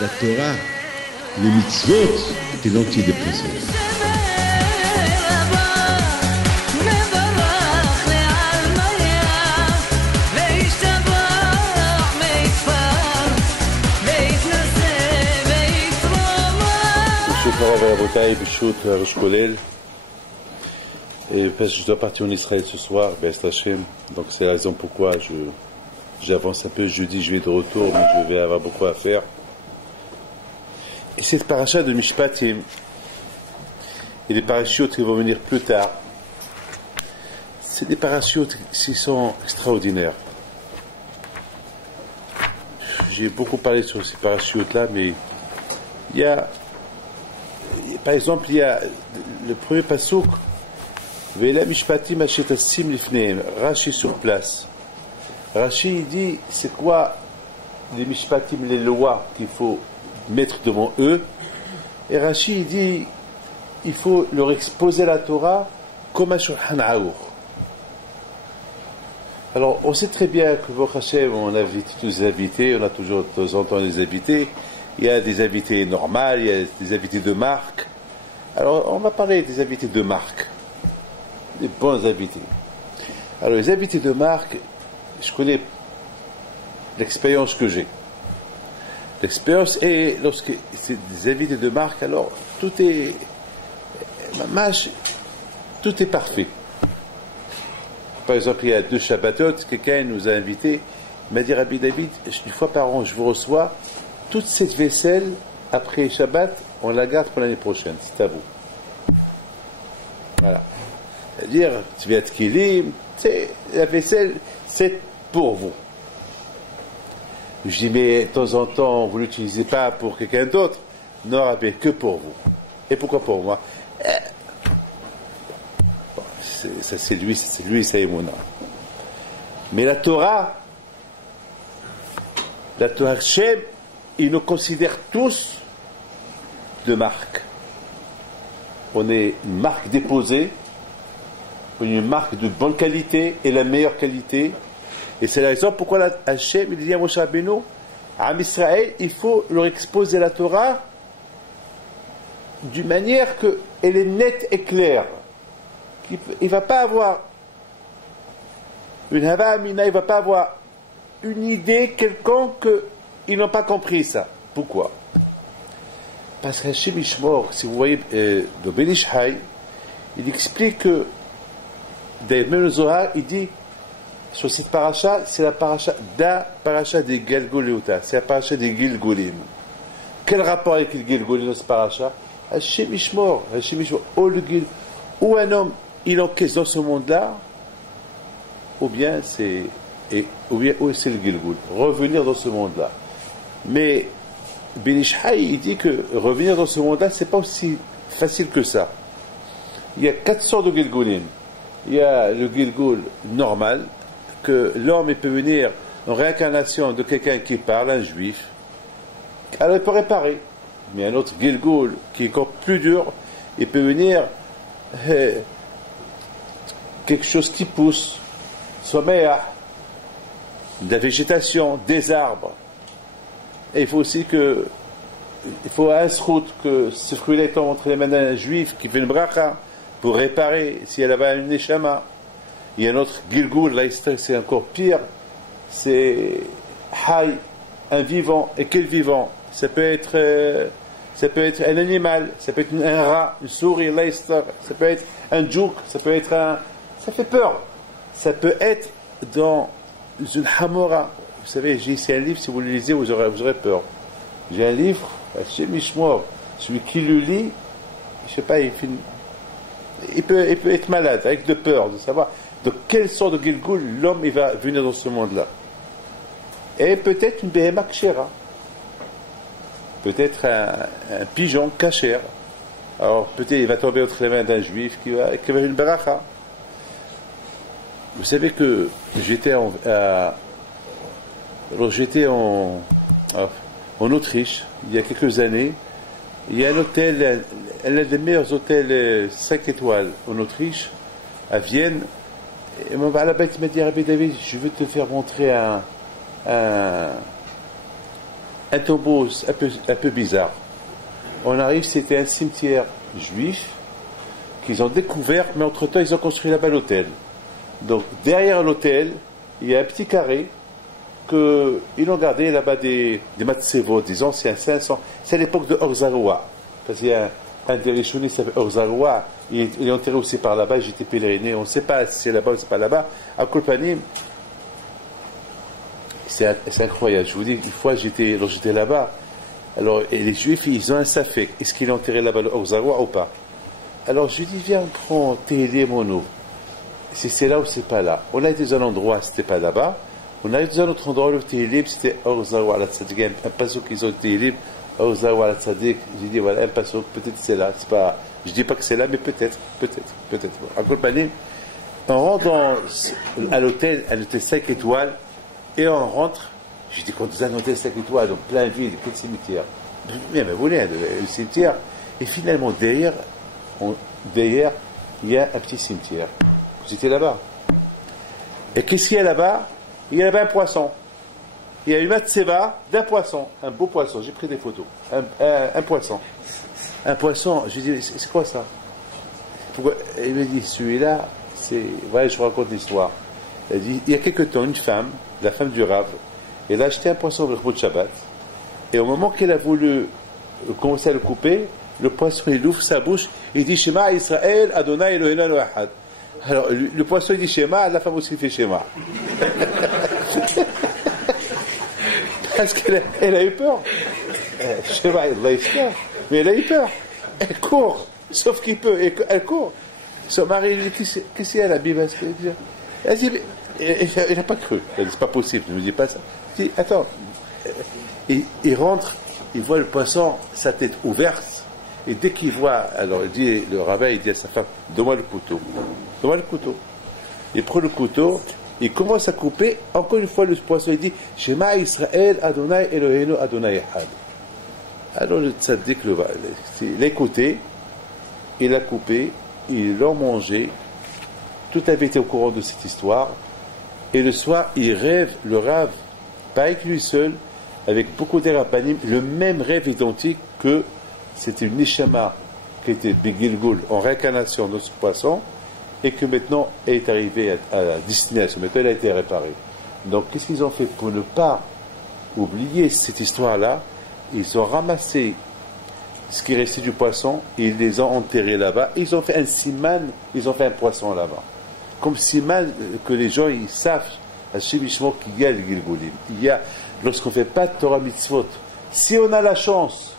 la Torah, les mitzvot, c'est l'antidépresseur. Et parce que je dois partir en Israël ce soir, donc c'est la raison pourquoi j'avance un peu. Jeudi je vais de retour, mais je vais avoir beaucoup à faire. Et cette paracha de Mishpatim et les parachutes qui vont venir plus tard, c'est des parachutes qui sont extraordinaires. J'ai beaucoup parlé sur ces parachutes là, mais il y a, par exemple, il y a le premier pasuk, Ve'ela Mishpatim Ashetasim Lifneim, Rashi sur place. Rashi dit, c'est quoi les Mishpatim, les lois qu'il faut mettre devant eux? Et Rashi dit, il faut leur exposer la Torah comme un Shulchan Aour. Alors, on sait très bien que Baruch Hashem, on invite tous les invités, on a toujours de temps en temps des invités. Il y a des invités normaux, il y a des invités de marque. Alors, on va parler des invités de marque, des bons invités. Alors, les invités de marque, je connais l'expérience que j'ai. L'expérience est, lorsque c'est des invités de marque, alors tout est parfait. Par exemple, il y a 2 Shabbatot, quelqu'un nous a invités, il m'a dit, Rabbi David, une fois par an, je vous reçois, toute cette vaisselle, après Shabbat, on la garde pour l'année prochaine, c'est à vous. Voilà. C'est-à-dire, tu viens de Kilim, la vaisselle, c'est pour vous. Je dis, mais de temps en temps, vous ne l'utilisez pas pour quelqu'un d'autre? Non, Rabbi, que pour vous. Et pourquoi pour moi? Bon, c'est lui, c'est Emouna. Mais la Torah, Hashem, il nous considère tous de marque. On est une marque déposée, une marque de bonne qualité et la meilleure qualité. Et c'est la raison pourquoi Hachem, il dit à Moshe Rabbeinu, à Israël, il faut leur exposer la Torah d'une manière qu'elle est nette et claire. Il ne va pas avoir une hava amina, il ne va pas avoir une idée quelconque qu'ils n'ont pas compris ça. Pourquoi? Parce que Hachem Ishmor, si vous voyez dans Ben Ish Hai, il explique que même le Zohar, il dit sur cette paracha, c'est la paracha des Galgoleuta, c'est la paracha des Gilgolim. Quel rapport avec les Gilgolim dans cette paracha? Hachem Ishmor, ou un homme il encaisse dans ce monde-là, ou bien c'est le Gilgul, revenir dans ce monde-là. Mais Ben Ish Hai, il dit que revenir dans ce monde-là, c'est pas aussi facile que ça. Il y a 4 sortes de Gilgulim. Il y a le Gilgul normal, que l'homme peut venir en réincarnation de quelqu'un qui parle, un juif, alors il peut réparer. Mais un autre Gilgul qui est encore plus dur, il peut venir quelque chose qui pousse, sommeil, de la végétation, des arbres. Et il faut aussi il faut un srout que ce fruit-là tombe entre les mains d'un juif qui fait une bracha pour réparer si elle avait une neshama. Il y a un autre Gilgul, là c'est encore pire, c'est Hay, un vivant. Et quel vivant? Ça peut être un animal, ça peut être un rat, une souris, ça peut être un djouk, ça peut être ça fait peur. Ça peut être dans une hamora. Vous savez, j'ai ici un livre, si vous le lisez, vous aurez peur. J'ai un livre, Hachem Ishmor, celui qui le lit, je ne sais pas, il peut être malade, avec de peur, de savoir de quelle sorte de Gilgul l'homme il va venir dans ce monde-là. Et peut-être une Behema Kshera, peut-être un pigeon kasher. Alors peut-être il va tomber entre les mains d'un juif qui va une baracha. Vous savez que j'étais en Autriche il y a quelques années. Il y a un hôtel, l'un des meilleurs hôtels 5 étoiles en Autriche, à Vienne. Et mon balabek m'a dit, Rabbi David, je veux te faire montrer un un tombeau un peu bizarre. On arrive, c'était un cimetière juif qu'ils ont découvert, mais entre-temps, ils ont construit là-bas l'hôtel. Donc, derrière l'hôtel, il y a un petit carré qu'ils ont gardé là-bas des matzevot, des anciens 500. C'est à l'époque de Orzaroua. Parce qu'il y a un des Rishonim qui s'appelle Orzaroua. Il est enterré aussi par là-bas. J'étais pèleriné. On ne sait pas si c'est là-bas ou si c'est pas là-bas. À Kolpanim, c'est incroyable. Je vous dis, une fois, j'étais là-bas. Alors, et les Juifs, ils ont un safek. Est-ce qu'il est enterré là-bas, le Orzaroua ou pas? Alors, je lui dis, viens, on prend Télé Mono. Si c'est là ou c'est pas là. On a été dans un endroit, c'était pas là-bas. On a été dans un autre endroit, le Télib, c'était Orzaroua al Tzadik. Un passo qu'ils ont Télib, Orzaroua al Tzadik. J'ai dit, voilà, un passo, peut-être c'est là. C'est pas, je dis pas que c'est là, mais peut-être. À Kolpanim, on rentre à l'hôtel 5 étoiles, et on rentre. Je dis, quand vous avez un hôtel 5 étoiles, donc plein vide, que de cimetière. Mais vous voulez, le cimetière. Et finalement, derrière, il y a un petit cimetière. Vous étiez là-bas. Et qu'est-ce qu'il y a là-bas? Il y a là-bas un poisson. Il y a une matseva d'un poisson. Un beau poisson. J'ai pris des photos. Un poisson. Un poisson. Je lui dis, c'est quoi ça? Pourquoi? Il me dit, celui-là, c'est... Voilà, je vous raconte l'histoire. Elle dit, il y a quelque temps, une femme, la femme du Rav, elle a acheté un poisson pour le Shabbat. Et au moment qu'elle a voulu commencer à le couper, le poisson, il ouvre sa bouche, il dit, Shema Israël, Adonai Eloheinu Echad. Alors, le poisson, il dit Shema, la femme aussi fait Shema. Parce qu'elle a eu peur. Shema, mais elle a eu peur. Elle court, sauf qu'il peut, elle court. Son mari lui dit, qu'est-ce qu'il y a la Bible? Elle dit, elle n'a pas cru. Elle dit, c'est pas possible, ne me dis pas ça. Il dit, attends. Il rentre, il voit le poisson, sa tête ouverte. Et dès qu'il voit, alors il dit, le rabbin, il dit à sa femme, donne-moi le couteau. Donne-moi le couteau. Il prend le couteau, il commence à couper. Encore une fois, le poisson, il dit, Shema Israël, Adonai Eloheinu, Adonai Echad. Alors le tzaddik, il a écouté, il a coupé, ils l'ont mangé. Tout avait été au courant de cette histoire. Et le soir, il rêve, le Rav, pas avec lui seul, avec beaucoup de rabbanim, le même rêve identique que c'était une neshama qui était Begilgul en réincarnation de ce poisson et que maintenant elle est arrivée à destination. Maintenant elle a été réparée. Donc qu'est-ce qu'ils ont fait pour ne pas oublier cette histoire-là? Ils ont ramassé ce qui restait du poisson et ils les ont enterrés là-bas. Ils ont fait un siman, ils ont fait un poisson là-bas. Comme siman que les gens ils savent à Shemishmor qu'il y a le Gilgulim. Il y a, lorsqu'on ne fait pas de Torah Mitzvot, si on a la chance,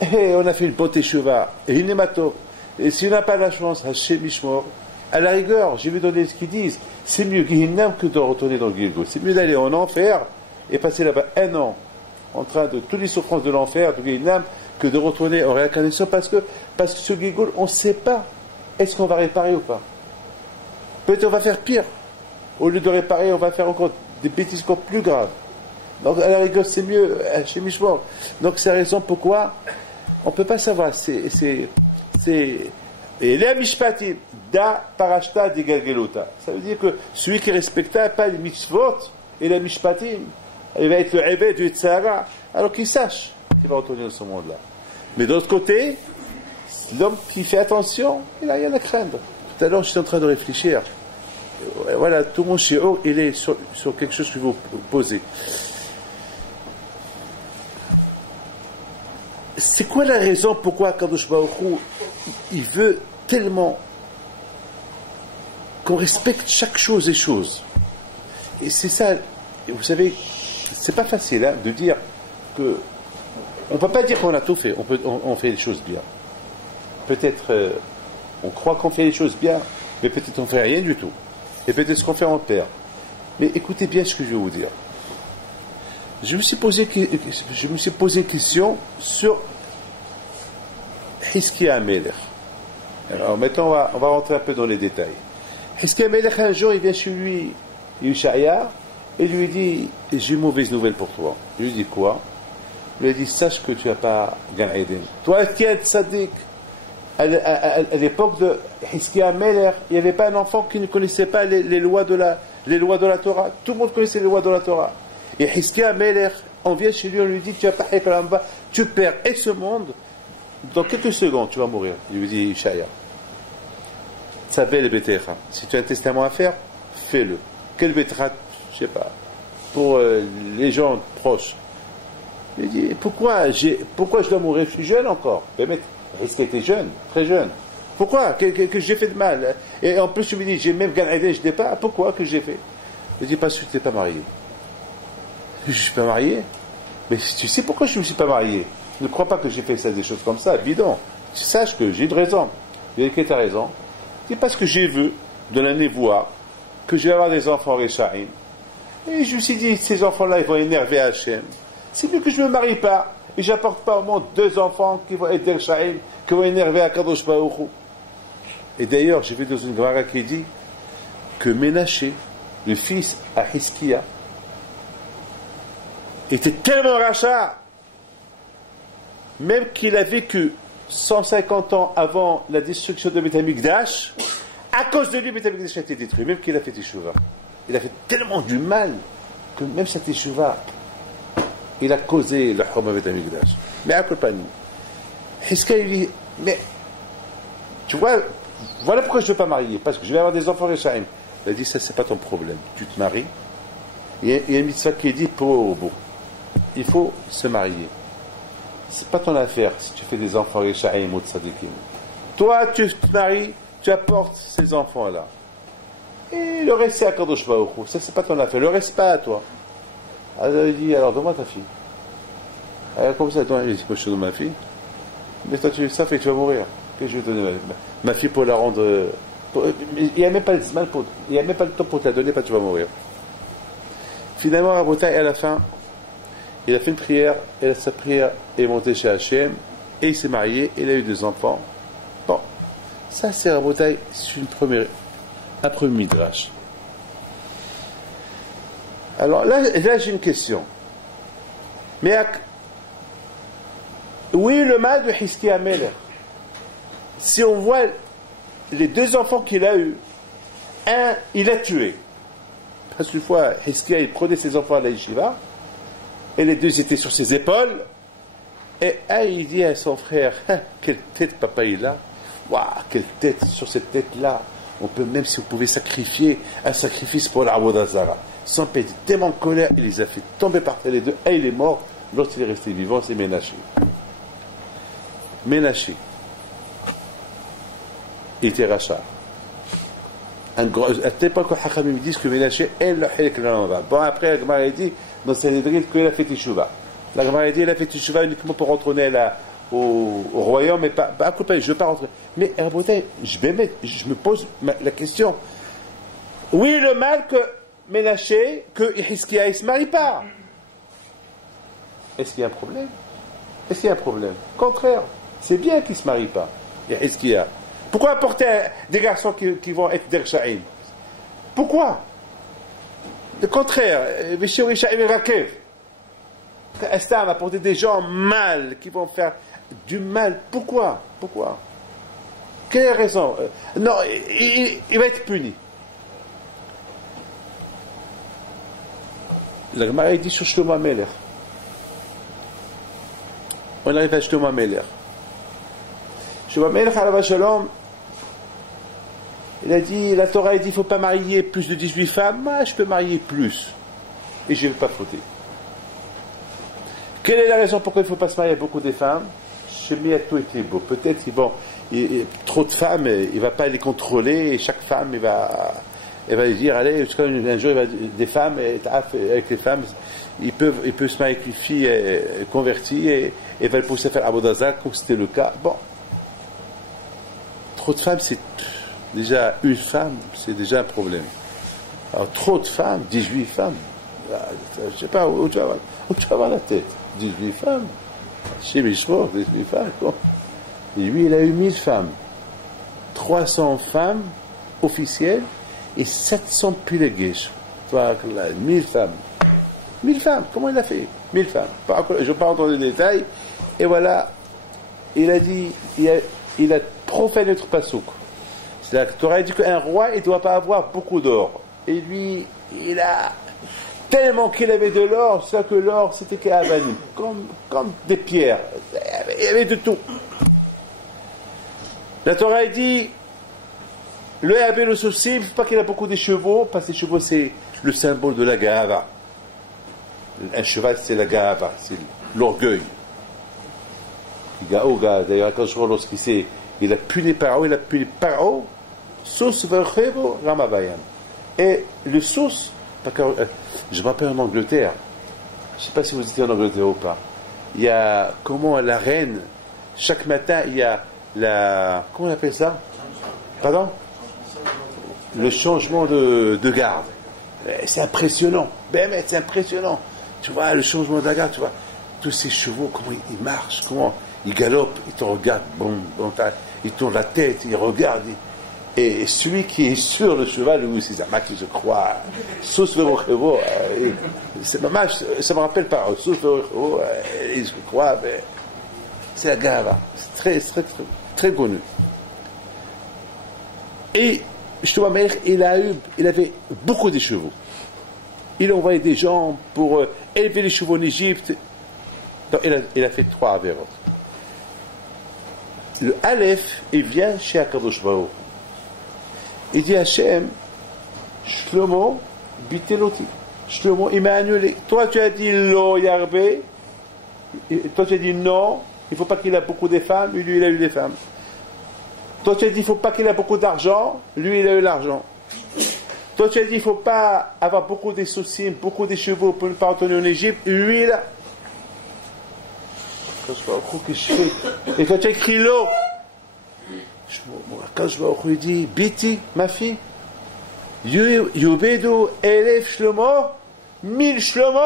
et on a fait une bonne teshuvah, et une hémato, et si on n'a pas la chance, Hashem Ishmor, à la rigueur, je vais donner ce qu'ils disent, c'est mieux Gihinam que de retourner dans le Gilgul. C'est mieux d'aller en enfer et passer là-bas 1 an en train de toutes les souffrances de l'enfer, de Gihinam, que de retourner en réincarnation parce que ce Gilgul, on ne sait pas est-ce qu'on va réparer ou pas. Peut-être on va faire pire. Au lieu de réparer, on va faire encore des bêtises encore plus graves. Donc à la rigueur, c'est mieux chez Mishmor. Donc c'est la raison pourquoi on ne peut pas savoir. Et les mishpatim da parashta di galgeluta. Ça veut dire que celui qui ne respecte pas les mitzvot et les mishpatim, il va être le évêque du Tzara, alors qu'il sache qu'il va retourner dans ce monde-là. Mais d'autre côté, l'homme qui fait attention, il n'a rien à craindre. Tout à l'heure, j'étais en train de réfléchir. Voilà, tout mon shiur, il est sur quelque chose que je vais vous poser. C'est quoi la raison pourquoi Kadosh Baruch Hu, il veut tellement qu'on respecte chaque chose et chose? Et c'est ça, vous savez, c'est pas facile de dire que on ne peut pas dire qu'on a tout fait, on fait les choses bien. Peut-être on croit qu'on fait les choses bien, mais peut-être on ne fait rien du tout. Et peut-être ce qu'on fait on perd. Mais écoutez bien ce que je vais vous dire. Je me suis posé une question sur Hizkia Melech. Alors maintenant on va rentrer un peu dans les détails. Hizkia Melech, un jour il vient chez lui, Yeshaya, et lui dit, j'ai une mauvaise nouvelle pour toi. Je lui dis quoi? Il lui a dit, sache que tu n'as pas Gan Eden. Toi qui es tzaddik, à l'époque de Hizkia Melech, il n'y avait pas un enfant qui ne connaissait pas les lois de la Torah. Tout le monde connaissait les lois de la Torah. Et Hizkia Melech, on vient chez lui, on lui dit, tu vas pas tu perds et ce monde, dans quelques secondes, tu vas mourir. Il lui dit, Shaya, si tu as un testament à faire, fais-le. Quel bétera, je sais pas, pour les gens proches. Il dit, pourquoi je dois mourir? Je suis jeune encore. Est-ce qu'il était jeune, très jeune? Pourquoi que j'ai fait de mal? Et en plus, je me dis, j'ai même gagné, je n'ai pas. Pourquoi que j'ai fait? Il dit, parce que tu n'es pas marié. Je ne suis pas marié? Mais tu sais pourquoi je ne me suis pas marié? Ne crois pas que j'ai fait ça, des choses comme ça, bidon. Tu saches que j'ai une raison. Il dit, tu as raison. C'est parce que j'ai vu de la névoie que je vais avoir des enfants Réchaïm. Et je me suis dit, ces enfants-là, ils vont énerver Hachem. C'est mieux que je ne me marie pas. Et je n'apporte pas au monde 2 enfants qui vont être Réchaïm, qui vont énerver Akadosh Baruch Hu. Et d'ailleurs, j'ai vu dans une Gemara qui dit que Ménaché, le fils à Hiskia, était tellement rachat, même qu'il a vécu 150 ans avant la destruction de Beth Amikdash, à cause de lui, Beth Amikdash a été détruit, même qu'il a fait Teshuvah. Il a fait tellement du mal que même sa Teshuvah, il a causé le Hom à Beth Amikdash. Mais à quoi pas nous? Hiskia, il dit, mais tu vois, voilà pourquoi je ne veux pas marier, parce que je vais avoir des enfants Réchaïm. Il a dit, ça, c'est pas ton problème. Tu te maries. Il y a une mitzvah qui est dit pour au bout. Il faut se marier. C'est pas ton affaire si tu fais des enfants Réchaïm ou Tzadikim. Toi, tu te maries, tu apportes ces enfants-là. Et le reste, c'est à Kadosh Baruch Hu. Ça, c'est pas ton affaire. Le reste, c'est pas à toi. Alors, il dit, alors, donne-moi ta fille. Alors, comme ça, il dit, moi, je te donne ma fille. Mais toi, tu ça fait que tu vas mourir. Que je vais te donner ma fille pour la rendre. Il n'y a même pas le temps pour te la donner, parce que tu vas mourir. Finalement, Rabotai, à la fin, il a fait une prière, et sa prière est montée chez Hachem, et il s'est marié, et il a eu 2 enfants. Bon, ça c'est Rabotai, c'est un premier midrash. Alors là j'ai une question. Mais où est le mal de Hiskia Melech? Si on voit les 2 enfants qu'il a eus, un, il a tué. Parce qu'une fois, Hiskia, il prenait ses enfants à la yeshiva, et les 2 étaient sur ses épaules, et un, il dit à son frère, quelle tête papa il a, waouh, quelle tête, sur cette tête-là, on peut, même si vous pouvez sacrifier un sacrifice pour l'Avodah Zara. Son père était tellement en colère, il les a fait tomber par terre les 2, et il est mort, l'autre il est resté vivant, c'est Ménaché. Ménaché. Il était rachat. À tel point que Hachamim disent que Ménaché est le Hélek Lanova. Bon, après, la Gemara dit dans Sanhedrin qu'il a fait Teshuvah. La Gemara dit qu'il a fait Teshuvah uniquement pour rentrer au royaume, mais pas à couper, je ne veux pas rentrer. Mais Herboté, je me pose la question. Oui, le mal que Ménaché, que Hiskia ne se marie pas. Est-ce qu'il y a un problème? Est-ce qu'il y a un problème? Au contraire, c'est bien qu'il ne se marie pas. Hiskia. Pourquoi apporter des garçons qui vont être d'Ershaïm? Pourquoi? Le contraire, Vishou Rishaïm et Rakev. Estam apporter des gens mal, qui vont faire du mal. Pourquoi? Pourquoi? Quelle est la raison? Non, il va être puni. La Gemara dit sur Shlomo Amelech. On arrive à Shlomo Amelech. Shlomo Amelech, à la Shalom, il a dit, la Torah a dit, il ne faut pas marier plus de 18 femmes. Moi, je peux marier plus. Et je ne vais pas fauter. Quelle est la raison pourquoi il ne faut pas se marier avec beaucoup de femmes? Je mets à tout été beau. Peut-être trop de femmes, il ne va pas les contrôler, et chaque femme, il va lui dire, allez, un jour, des femmes, avec les femmes, il peut se marier avec une fille convertie, et va le pousser à faire Avodah Zara, comme c'était le cas. Bon. Trop de femmes, c'est déjà une femme, c'est déjà un problème. Alors, trop de femmes, 18 femmes, je ne sais pas où tu vas avoir la tête. 18 femmes, chez Mishro, 18 femmes, quoi. Et lui, il a eu 1000 femmes. 300 femmes officielles et 700 pilegesh. 1000 femmes. 1000 femmes, comment il a fait? 1000 femmes. Je ne vais pas entendre les détails. Et voilà, il a dit, il a profané notre pasouk. C'est-à-dire que tu aurais dit qu'un roi, il ne doit pas avoir beaucoup d'or. Et lui, il a tellement qu'il avait de l'or, c'est que l'or c'était qu'Avanim, comme des pierres. Il y avait de tout. La Torah dit, le Abel le souci, il ne faut pas qu'il a beaucoup de chevaux, parce que les chevaux c'est le symbole de la Gahava. Un cheval c'est la Gahava, c'est l'orgueil. D'ailleurs, quand je vois lorsqu'il a puni Paro, Sous Verchevo Ramabayam. Et le Sous, je me rappelle en Angleterre, je ne sais pas si vous étiez en Angleterre ou pas, il y a, comment la reine, chaque matin, il y a comment on appelle ça? Pardon? Le changement de garde. C'est impressionnant. Ben, c'est impressionnant. Tu vois, le changement de garde, tu vois, tous ces chevaux, comment ils marchent, comment ils galopent, ils te regardent, ils tournent la tête, ils regardent. Et celui qui est sur le cheval, lui, c'est un mec qui se croit. Sous le Rochevo, ça me rappelle pas. Sous le Rochevo, il se croit, mais c'est la Gava. C'est très, très, très, très connu. Et Shlomo il avait beaucoup de chevaux. Il envoyait des gens pour élever les chevaux en Égypte. Donc, il a fait 3 avérotes. Le Aleph, il vient chez Akadosh Baruch. Il dit Hachem, Shlomo, biteloti. Shlomo, il m'a annulé. Toi, tu as dit lo yarbe. Toi, tu as dit non, il ne faut pas qu'il ait beaucoup de femmes. Lui, il a eu des femmes. Toi, tu as dit il ne faut pas qu'il ait beaucoup d'argent. Lui, il a eu l'argent. Toi, tu as dit il ne faut pas avoir beaucoup de soucis, beaucoup de chevaux pour ne pas retourner en Égypte. Lui, il a. Et quand tu as écrit l'eau, quand je vois il dit Biti, ma fille, Yubedo, Elef Shlomo, 1000 Shlomo,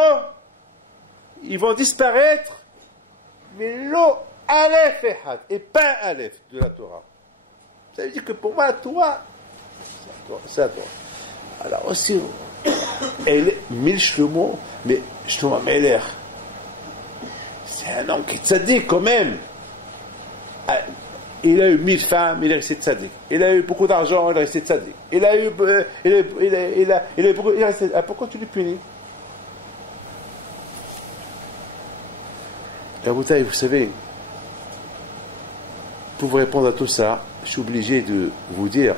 ils vont disparaître, mais l'eau, Aleph Ehad, et pas Aleph de la Torah. Ça veut dire que pour moi, toi, c'est à toi. Alors aussi, 1000 Shlomo, mais Shlomo Meler, c'est un homme qui est tzaddik quand même. Il a eu 1000 femmes, il est resté tzaddik. Il a eu beaucoup d'argent, il est resté tzaddik. Il a eu beaucoup, il est resté. Pourquoi tu le punis? Vous savez, pour vous répondre à tout ça, je suis obligé de vous dire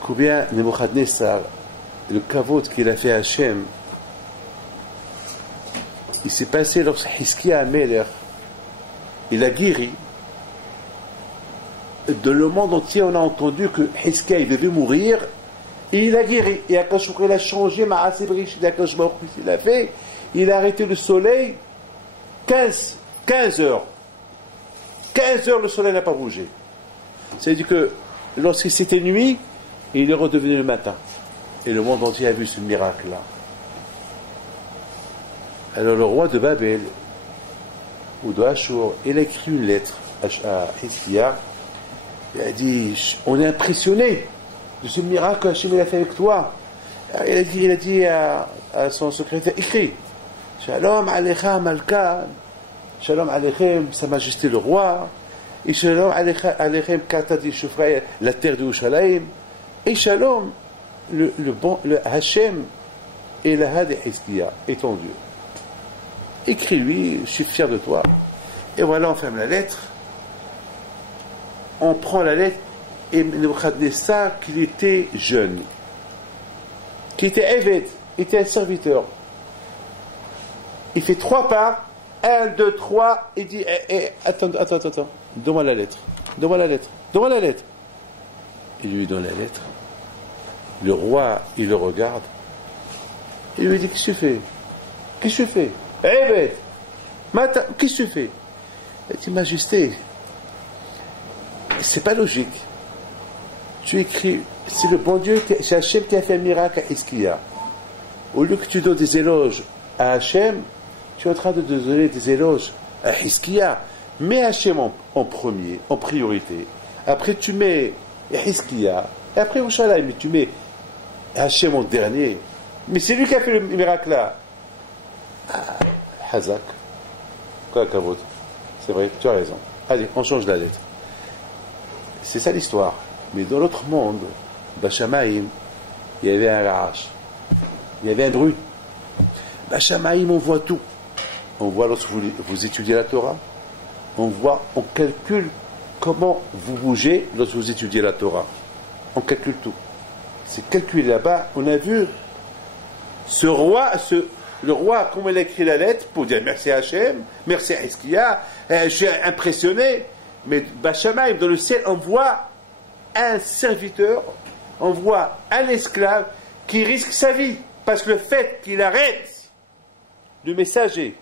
combien Nebuchadnezzar, le kavod qu'il a fait à Hachem, il s'est passé lorsque Hizkia Améler, il a guéri. De le monde entier, on a entendu que Hizkia il devait mourir, et il a guéri. Et Akash il a changé, il a fait, il a arrêté le soleil 15 heures. 15 heures, le soleil n'a pas bougé. C'est-à-dire que lorsque c'était nuit, il est redevenu le matin. Et le monde entier a vu ce miracle-là. Alors le roi de Babel, ou de Ashur, il a écrit une lettre à Hizkia. Il a dit, on est impressionné de ce miracle que Hachem a fait avec toi. Il a dit à son secrétaire, écrit, Shalom Alecha Malka, Shalom Alechem, Sa Majesté le roi, et Shalom Alechem Kata di Shufra, la terre de Yerushalayim, et Shalom, le Hachem et la Had Hizkia, est ton Dieu. Écris-lui, je suis fier de toi. Et voilà, on ferme la lettre. On prend la lettre et Nebuchadnezzar, qu'il était jeune, qui était Eved, était un serviteur. Il fait 3 pas, 1, 2, 3, il dit attends, donne-moi la lettre. Il lui donne la lettre. Le roi, il le regarde. Il lui dit, qu'est-ce que tu fais? Eh bête, qu'est-ce que tu fais? Il dit, Majesté, c'est pas logique. Tu écris, c'est le bon Dieu, c'est Hachem qui a fait un miracle à Hizkia. Au lieu que tu donnes des éloges à Hachem, tu es en train de donner des éloges à Hizkia. Mets Hachem en premier, en priorité. Après, tu mets Hizkia. Et après, Yerushalayim, tu mets Hachem en dernier. Mais c'est lui qui a fait le miracle là. Hazak. Quoi, Kavod? C'est vrai, tu as raison. Allez, on change la lettre. C'est ça l'histoire. Mais dans l'autre monde, Bachamaïm, il y avait un rage. il y avait un bruit. Bachamaïm, on voit tout. On voit lorsque vous étudiez la Torah, on calcule comment vous bougez lorsque vous étudiez la Torah. On calcule tout. C'est calculé là-bas. On a vu le roi, comment il a écrit la lettre pour dire merci à Hachem, merci à Hizkiya, je suis impressionné. Mais Bachamaïm, dans le ciel, on voit un serviteur, on voit un esclave qui risque sa vie. Parce que le fait qu'il arrête le messager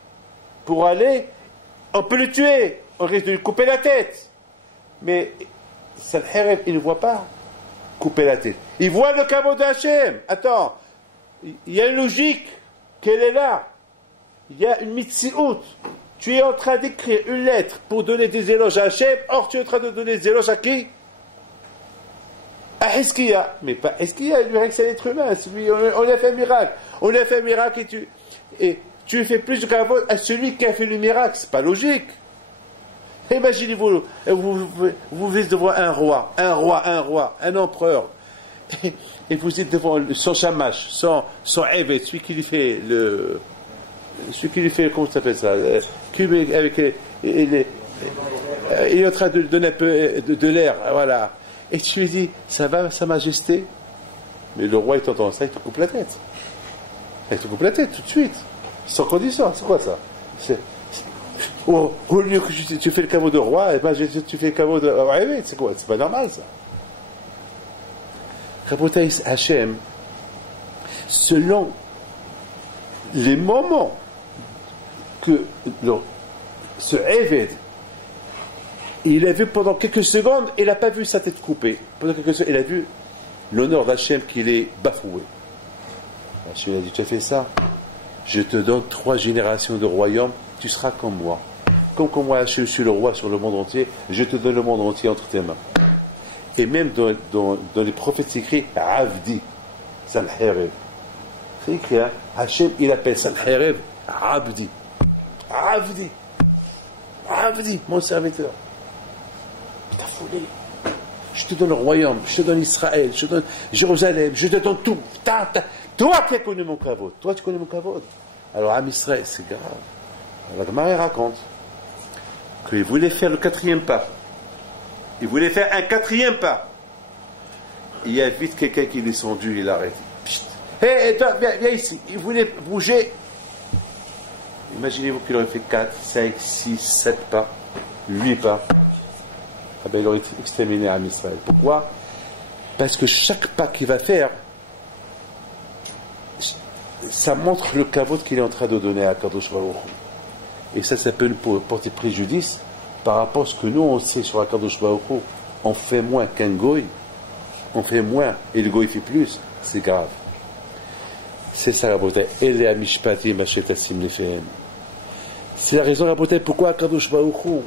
pour aller, on peut le tuer, on risque de lui couper la tête. Mais Sanherib, il ne voit pas couper la tête. Il voit le kavod d'Hachem. Attends, il y a une logique qu'elle est là. Il y a une mitziout. Tu es en train d'écrire une lettre pour donner des éloges à Hachem. Or, tu es en train de donner des éloges à qui? À Hizkiya. Mais pas Hizkiya, il dirait que c'est un être humain. On a fait un miracle. On a fait un miracle et tu fais plus de kavod à celui qui a fait le miracle. C'est pas logique. Imaginez-vous, vous êtes devant un roi, un empereur, et vous êtes devant son shamash, son évêque, celui qui lui fait, comment ça s'appelle ça, il est en train de donner un peu de l'air, voilà. Et tu lui dis, ça va, Sa Majesté? Mais le roi, il t'entend ça, il te coupe la tête. Il te coupe la tête tout de suite, sans condition. C'est quoi ça? Au lieu que tu fais le caveau de roi, et ben tu fais le caveau de évêque, c'est quoi? C'est pas normal ça. Rabotai Hachem, selon les moments que ce évêque, il a vu pendant quelques secondes, il n'a pas vu sa tête coupée. Pendant quelques secondes, il a vu l'honneur d'Hachem qu'il est bafoué. Hachem a dit, tu as fait ça, je te donne 3 générations de royaume, tu seras comme moi. Comme moi, je suis le roi sur le monde entier, je te donne le monde entier entre tes mains. Et même dans les prophètes, c'est écrit Avdi, Sanherib. C'est écrit, hein? Hachem, il appelle Sanherib Avdi. Avdi. Avdi, mon serviteur. T'as foulé. Je te donne le royaume, je te donne Israël, je te donne Jérusalem, je te donne tout. Toi qui as connu mon kavod. Toi, tu connais mon kavod. Alors, Am Israël, c'est grave. La Gemara raconte qu'il voulait faire le 4e pas. Il voulait faire un 4e pas. Il y a vite quelqu'un qui est descendu, il a arrêté. Hé, toi, viens ici. Il voulait bouger. Imaginez-vous qu'il aurait fait 4, 5, 6, 7 pas, 8 pas. Ah ben, il aurait exterminé Am Israël. Pourquoi? Parce que chaque pas qu'il va faire, ça montre le kavod qu'il est en train de donner à Kadosh Baruch Hu. Et ça peut nous porter préjudice par rapport à ce que nous on sait sur Kadosh Baruch Hu. On fait moins qu'un goy, on fait moins et le goy fait plus, c'est grave. C'est ça la beauté. C'est la raison la beauté pourquoi Kadosh Baruch Hu,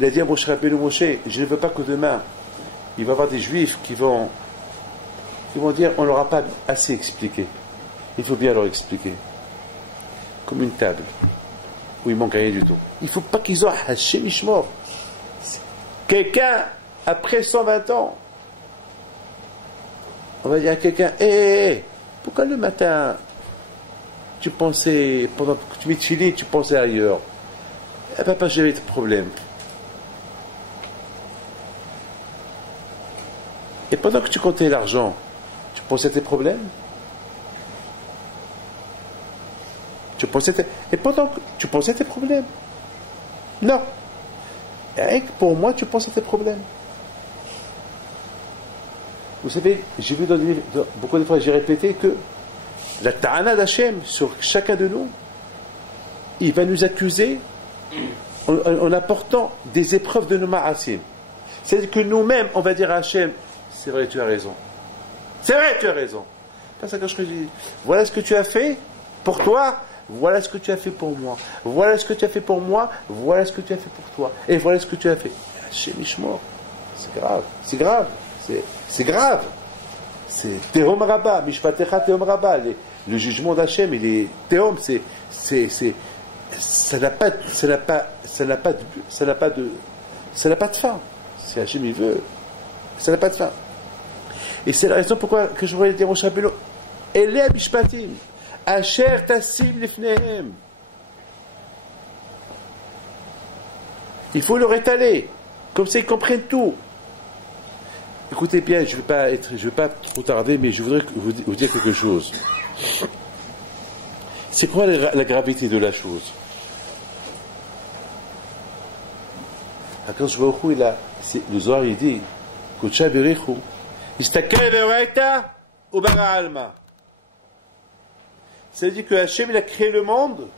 il a dit à Moshe Rabbeinu, Moshe, je ne veux pas que demain il va y avoir des juifs qui vont dire on leur a pas assez expliqué. Il faut bien leur expliquer. Comme une table où il manque rien du tout. Il ne faut pas qu'ils aient Hachem Ishmor. Quelqu'un, après 120 ans, on va dire à quelqu'un, pourquoi le matin, tu pensais, pendant que tu m'étudiais, tu pensais ailleurs? Papa, j'avais des problèmes. Et pendant que tu comptais l'argent, tu pensais à tes problèmes? Et pendant que tu pensais à tes problèmes? Non. Et pour moi, tu penses à tes problèmes. Vous savez, j'ai vu dans des livres, beaucoup de fois, j'ai répété que la ta'ana d'Hachem sur chacun de nous, il va nous accuser en apportant des épreuves de nos ma'asim. C'est-à-dire que nous-mêmes, on va dire à Hachem, c'est vrai, tu as raison. C'est vrai, tu as raison. Parce que quand je dis, voilà ce que tu as fait pour toi, voilà ce que tu as fait pour moi. Voilà ce que tu as fait pour moi. Voilà ce que tu as fait pour toi. Et voilà ce que tu as fait. Hachem Ishmor. C'est grave. C'est grave. C'est grave. C'est Tehom Rabba. Mishpatecha Tehom Rabba. Le jugement d'Hachem, il est Tehom. Ça n'a pas de fin. Si Hachem il veut, ça n'a pas de fin. Et c'est la raison pourquoi que je voulais dire au Shabbat, Ele mishpatim. Asher tassim lifnehem. Il faut leur étaler. Comme ça, ils comprennent tout. Écoutez bien, je ne vais pas trop tarder, mais je voudrais vous dire quelque chose. C'est quoi la gravité de la chose? Quand je vois où il a, le Zohar il dit, Kucha berichu, istakel ve'oraita ou bara alma. Ça veut dire que Hachem il a créé le monde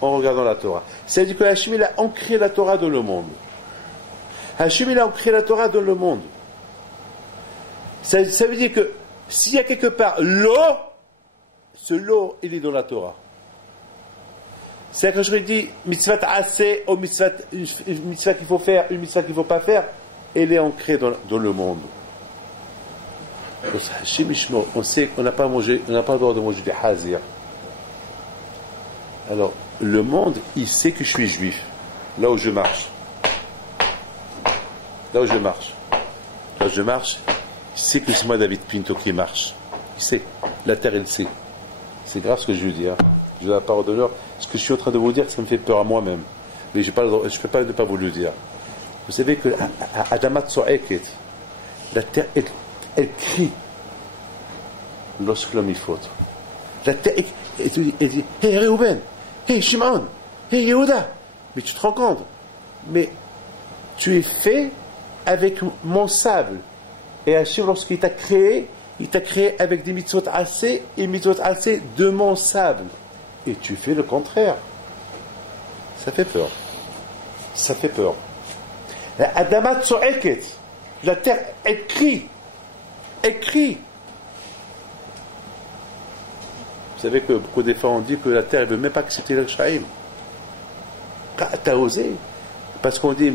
en regardant la Torah. Ça veut dire que Hachem il a ancré la Torah dans le monde. Hachem il a ancré la Torah dans le monde. Ça veut dire que s'il y a quelque part l'eau, ce l'eau il est dans la Torah. C'est quand je dis mitzvah assez ou mitzvah, une mitzvah qu'il faut faire, une mitzvah qu'il ne faut pas faire, elle est ancrée dans le monde. On sait qu'on n'a pas le droit de manger des hazir. Alors, le monde, il sait que je suis juif. Là où je marche. Là où je marche. Là où je marche, il sait que c'est moi David Pinto qui marche. Il sait. La terre, elle sait. C'est grave ce que je lui dis. Hein. Je dois la parole d'honneur. Ce que je suis en train de vous dire, ça me fait peur à moi-même. Mais je ne peux pas ne pas vous le dire. Vous savez que Adamat So'eket, la terre, elle crie lorsque l'homme y faute. La terre, elle dit, hey Reuben, hey Shimon, hey Yehuda. Mais tu te rends compte? Mais tu es fait avec mon sable. Et Hachem, lorsqu'il t'a créé, il t'a créé avec des mitzvot assez et mitzvot assez de mon sable. Et tu fais le contraire. Ça fait peur. Ça fait peur. La Adamat So'eket, la terre, elle crie. Elle crie. Vous savez que beaucoup de fois on dit que la terre ne veut même pas accepter le Shaim. T'as osé. Parce qu'on dit,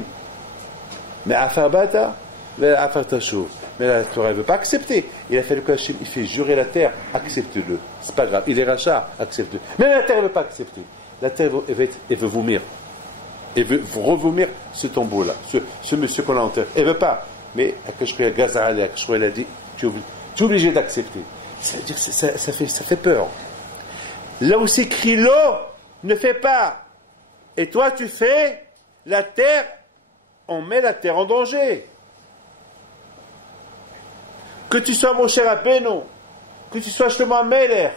mais Afabata, mais Afatashou. Mais la Torah ne veut pas accepter. Il a fallu que Hachem, il fait jurer la terre, accepte-le. C'est pas grave. Il est rachat, accepte-le. Mais la terre ne veut pas accepter. La terre elle veut vomir. Elle veut revomir ce tombeau-là, ce monsieur qu'on a en terre. Elle ne veut pas. Mais Akashkoya Gazal, Akashkoya a dit, tu es obligé d'accepter. Ça veut dire que ça fait peur. Là où c'est écrit l'eau, ne fais pas. Et toi, tu fais la terre, on met la terre en danger. Que tu sois mon cher Abeno, que tu sois Shlomo Meler,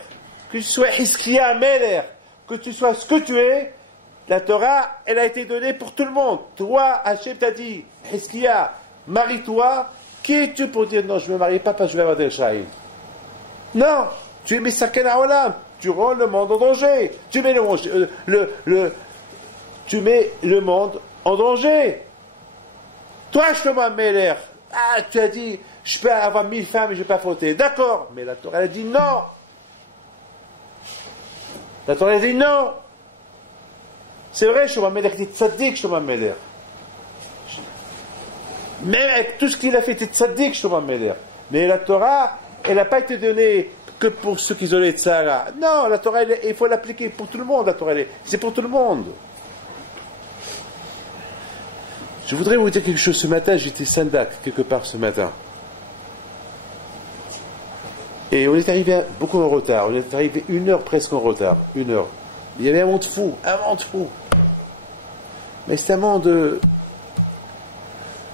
que tu sois Hiskia Meler, que tu sois ce que tu es, la Torah, elle a été donnée pour tout le monde. Toi, Hachem t'a dit, Hiskia, marie-toi. Qui es-tu pour dire non, je ne me marie pas parce que je vais avoir des Shaïm? Non, tu es Misaken Haolam, tu rends le monde en danger. Tu mets tu mets le monde en danger. Toi, Shlomo Meler, tu as dit, je peux avoir 1000 femmes et je ne vais pas fauter. D'accord, mais la Torah a dit non. La Torah a dit non. C'est vrai, Shlomo Meler dit tzaddik, Shlomo Meler. Même avec tout ce qu'il a fait, c'est tzaddik, Shlomo Meler. Mais la Torah, elle n'a pas été donnée que pour ceux qui ont les tzara. Non, la Torah, il faut l'appliquer pour tout le monde. La Torah, c'est pour tout le monde. Je voudrais vous dire quelque chose. Ce matin, j'étais Sandak, quelque part ce matin. Et on est arrivé beaucoup en retard. On est arrivé 1 heure presque en retard. 1 heure. Il y avait un monde fou. Mais c'est un monde...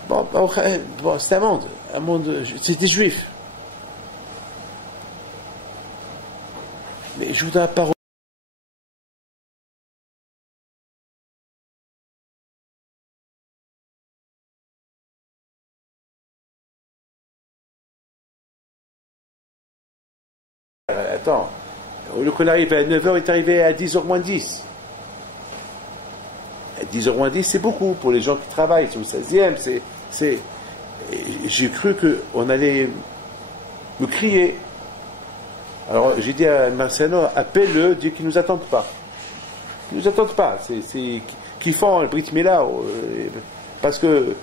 Bon, c'est un monde... C'est des juifs. Mais je vous donne la parole. Attends, au lieu qu'on arrive à 9h, il est arrivé à 10h moins 10. À 10h moins 10, c'est beaucoup pour les gens qui travaillent. C'est au 16e. J'ai cru qu'on allait me crier. Alors j'ai dit à Marciano, appelle-le, dis qu'ils ne nous attendent pas. Ils ne nous attendent pas. C'est qui font le Brit Mila. Parce que,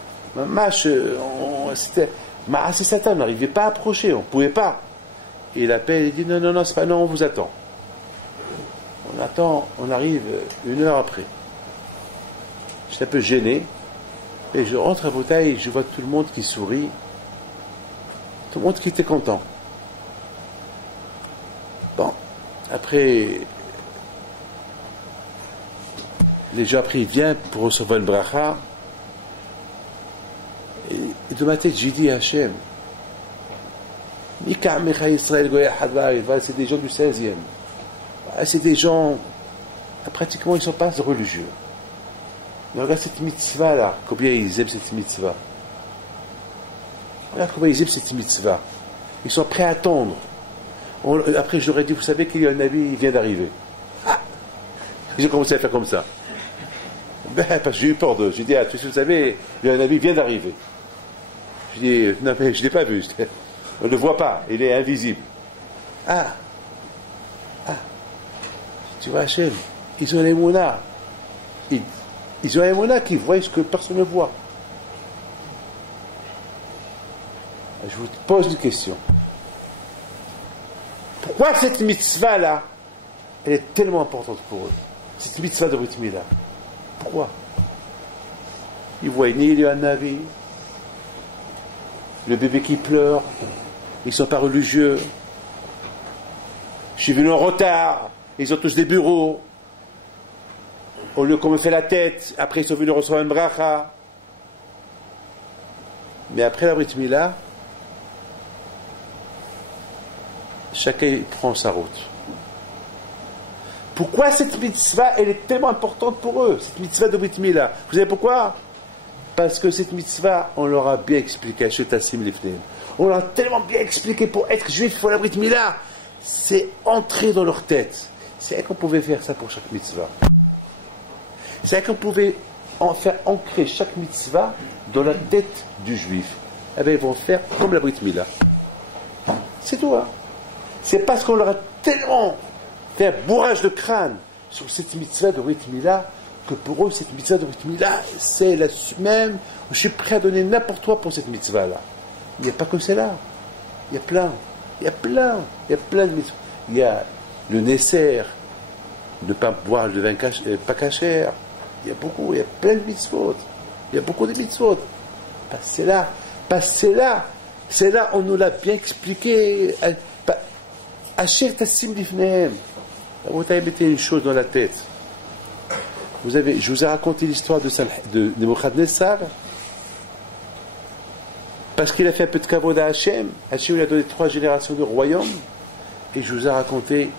c'était... c'est Satan, on n'arrivait pas à approcher, on ne pouvait pas. Et il appelle, il dit non, c'est pas non, on vous attend. On attend, on arrive 1 heure après. J'étais un peu gêné. Et je rentre à Botaï, je vois tout le monde qui sourit. Tout le monde qui était content. après, les gens après ils viennent pour recevoir une bracha. Et de ma tête, j'ai dit à Hachem, c'est des gens du 16e. C'est des gens, pratiquement, ils ne sont pas religieux. Mais regarde cette mitzvah là, combien ils aiment cette mitzvah. Regarde combien ils aiment cette mitzvah. Ils sont prêts à attendre. Après, je leur ai dit, vous savez qu'il y a un nabi, il vient d'arriver. Ah, j'ai commencé à faire comme ça. Parce que j'ai eu peur d'eux. J'ai dit, vous savez, il y a un nabi, il vient d'arriver. Je dis, non, mais je ne l'ai pas vu. On ne le voit pas, il est invisible. Tu vois, Hachem, ils ont les mounas. Ils ont les mounas qui voient ce que personne ne voit. Je vous pose une question. Pourquoi cette mitzvah-là, elle est tellement importante pour eux? Cette mitzvah de Brit Mila. Pourquoi? Ils voient ni il y a un navi, le bébé qui pleure, ils ne sont pas religieux. Je suis venu en retard, ils ont tous des bureaux. Au lieu qu'on me fait la tête, après ils sont venus recevoir une bracha. Mais après la Brit Mila, chacun prend sa route. Pourquoi cette mitzvah, elle est tellement importante pour eux, cette mitzvah de Brit Mila? Vous savez pourquoi? Parce que cette mitzvah, on leur a bien expliqué, on leur a tellement bien expliqué, pour être juif, il faut la Brit Mila. C'est entré dans leur tête. C'est vrai qu'on pouvait faire ça pour chaque mitzvah. C'est vrai qu'on pouvait faire ancrer chaque mitzvah dans la tête du juif. Eh bien, ils vont faire comme la Brit Mila. C'est tout, hein. C'est parce qu'on leur a tellement fait un bourrage de crâne sur cette mitzvah de Brit Mila que pour eux, cette mitzvah de Brit Mila, c'est la même. Je suis prêt à donner n'importe quoi pour cette mitzvah-là. Il n'y a pas que celle-là. Il y a plein. Il y a plein de mitzvahs. Il y a le Nesser, ne pas boire le vin pas cachère. Il y a plein de mitzvot. Il y a beaucoup de mitzvot. Passez là. C'est là, on nous l'a bien expliqué. Asher tassim lifnehem. Vous avez mis une chose dans la tête. Je vous ai raconté l'histoire de Nebuchadnezzar, parce qu'il a fait un peu de kavod à Hachem. Hachem lui a donné 3 générations de royaume, et je vous ai raconté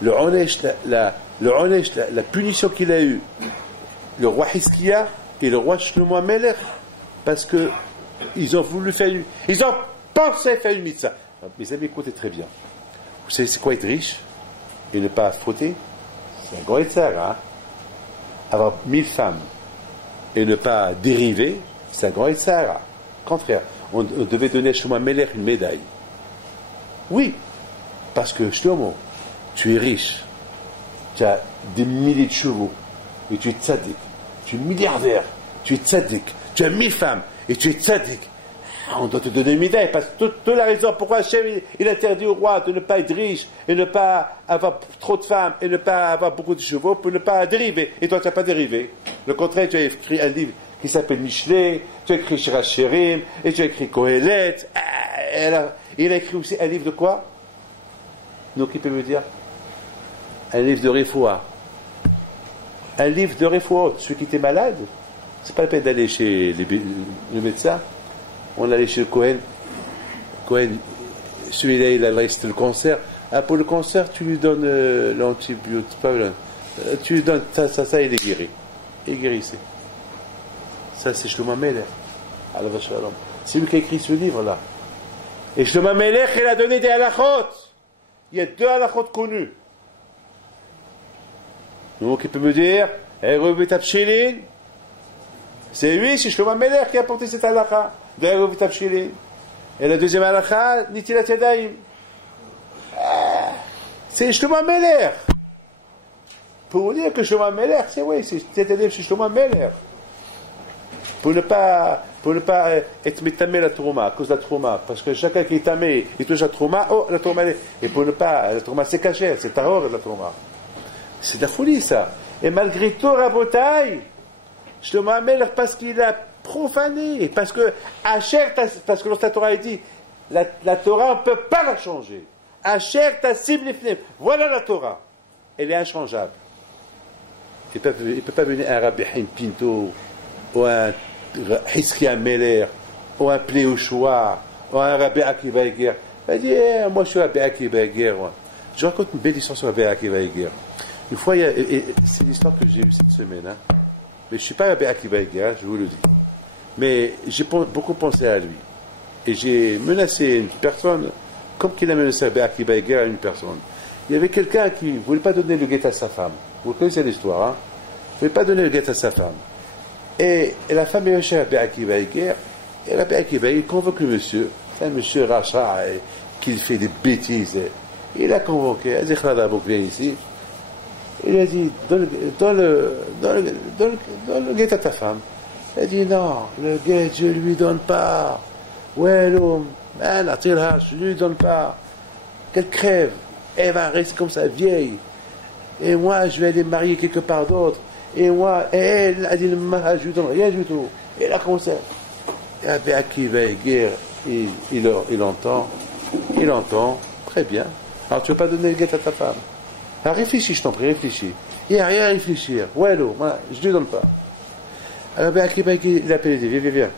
le onesh, la punition qu'il a eue, le roi Hiskia et le roi Shlomo Amelech, parce que ils ont voulu faire ils ont pensé faire une mitzvah. Mes amis, écoutez très bien. Vous savez c'est quoi être riche et ne pas fauter? C'est un grand étzar, hein? Avoir 1000 femmes et ne pas dériver, c'est un grand étzar. Contraire, on devait donner à Shlomo Amelech une médaille. Oui, parce que Shlomo, tu es riche, tu as des milliers de chevaux, et tu es tzaddik, tu es milliardaire, tu es tzaddik, tu as 1000 femmes, et tu es tzaddik. On doit te donner une médaille, parce que toute la raison pourquoi Hachem il interdit au roi de ne pas être riche, et ne pas avoir trop de femmes, et ne pas avoir beaucoup de chevaux, pour ne pas dériver. Et toi, tu n'as pas dérivé. Le contraire, tu as écrit un livre qui s'appelle Michelet, tu as écrit Shira Sherim, et tu as écrit Kohelet. Il a écrit aussi un livre de quoi? Donc, qui peut me dire? Un livre de Refoua. Un livre de Refoua. Celui qui était malade, c'est pas la peine d'aller chez le médecin. On allait chez le Cohen. Cohen, celui-là, il a resté le cancer. Pour le cancer, tu lui donnes l'antibiotique. Tu lui donnes ça, il est guéri. Il est guérissé. Ça, c'est Shlomo Amelech. C'est lui qui a écrit ce livre-là. Et Shlomo Amelech, il a donné des halachot. Il y a 2 halachot connus. Donc, il peut me dire, c'est lui, c'est Shlomo Amelech qui a apporté cette halakha. Et la deuxième halakha, Nitilat Yadayim. C'est Shlomo Amelech. Pour vous dire que Shlomo Amelech, c'est Shlomo Amelech. Pour ne pas être métamé la trouma, à cause de la trouma. Parce que chacun qui est tamé, il touche la trouma, la trouma, et pour ne pas, la trouma c'est caché, c'est taror la trouma. C'est de la folie ça. Et malgré tout, Rabotai, Shlomo Amelech, parce qu'il a profané, parce que Asher, parce que lorsque la Torah est dit, la Torah, on ne peut pas la changer. Asher tassim lifnehem. Voilà la Torah. Elle est inchangeable. Il ne peut pas venir un Rabbi Haim Pinto, ou un Hiskia Meller, ou un Pléochoa, ou un Rabbi Akiva Eger. Il va dire, moi je suis Rabbi Akiva Eger. Je raconte une belle histoire sur Rabbi Akiva Eger. Une fois, c'est l'histoire que j'ai eue cette semaine. Hein. Mais je ne suis pas Rabbi Akiva Eger, je vous le dis. Mais j'ai beaucoup pensé à lui. Et j'ai menacé une personne, comme qu'il a menacé Rabbi Akiva Eger à une personne. Il y avait quelqu'un qui ne voulait pas donner le guet à sa femme. Vous connaissez l'histoire, hein? Il ne voulait pas donner le guet à sa femme. Et la femme est chez Rabbi Akiva Eger. Et Rabbi Akiva Eger convoque le monsieur. C'est un monsieur rachat qui fait des bêtises. Il a convoqué. Il a dit, viens ici. Il a dit, donne le guet à ta femme. Il a dit, non, le guet, je ne lui donne pas. Ouais, l'homme, je ne lui donne pas. Qu'elle crève. Elle va rester comme ça, vieille. Et moi, je vais aller me marier quelque part d'autre. Et moi, elle a dit, je ne lui donne rien du tout. Et là, comme ça. Et Rabbi Akiva Eger, il entend. Il entend. Très bien. Alors, tu ne veux pas donner le guet à ta femme? Alors, réfléchis, je t'en prie, réfléchis. Il n'y a rien à réfléchir. Ouais, l'eau, voilà, je ne lui donne pas. Alors, Rabbi Akiva Eger, il appelle, il dit, viens.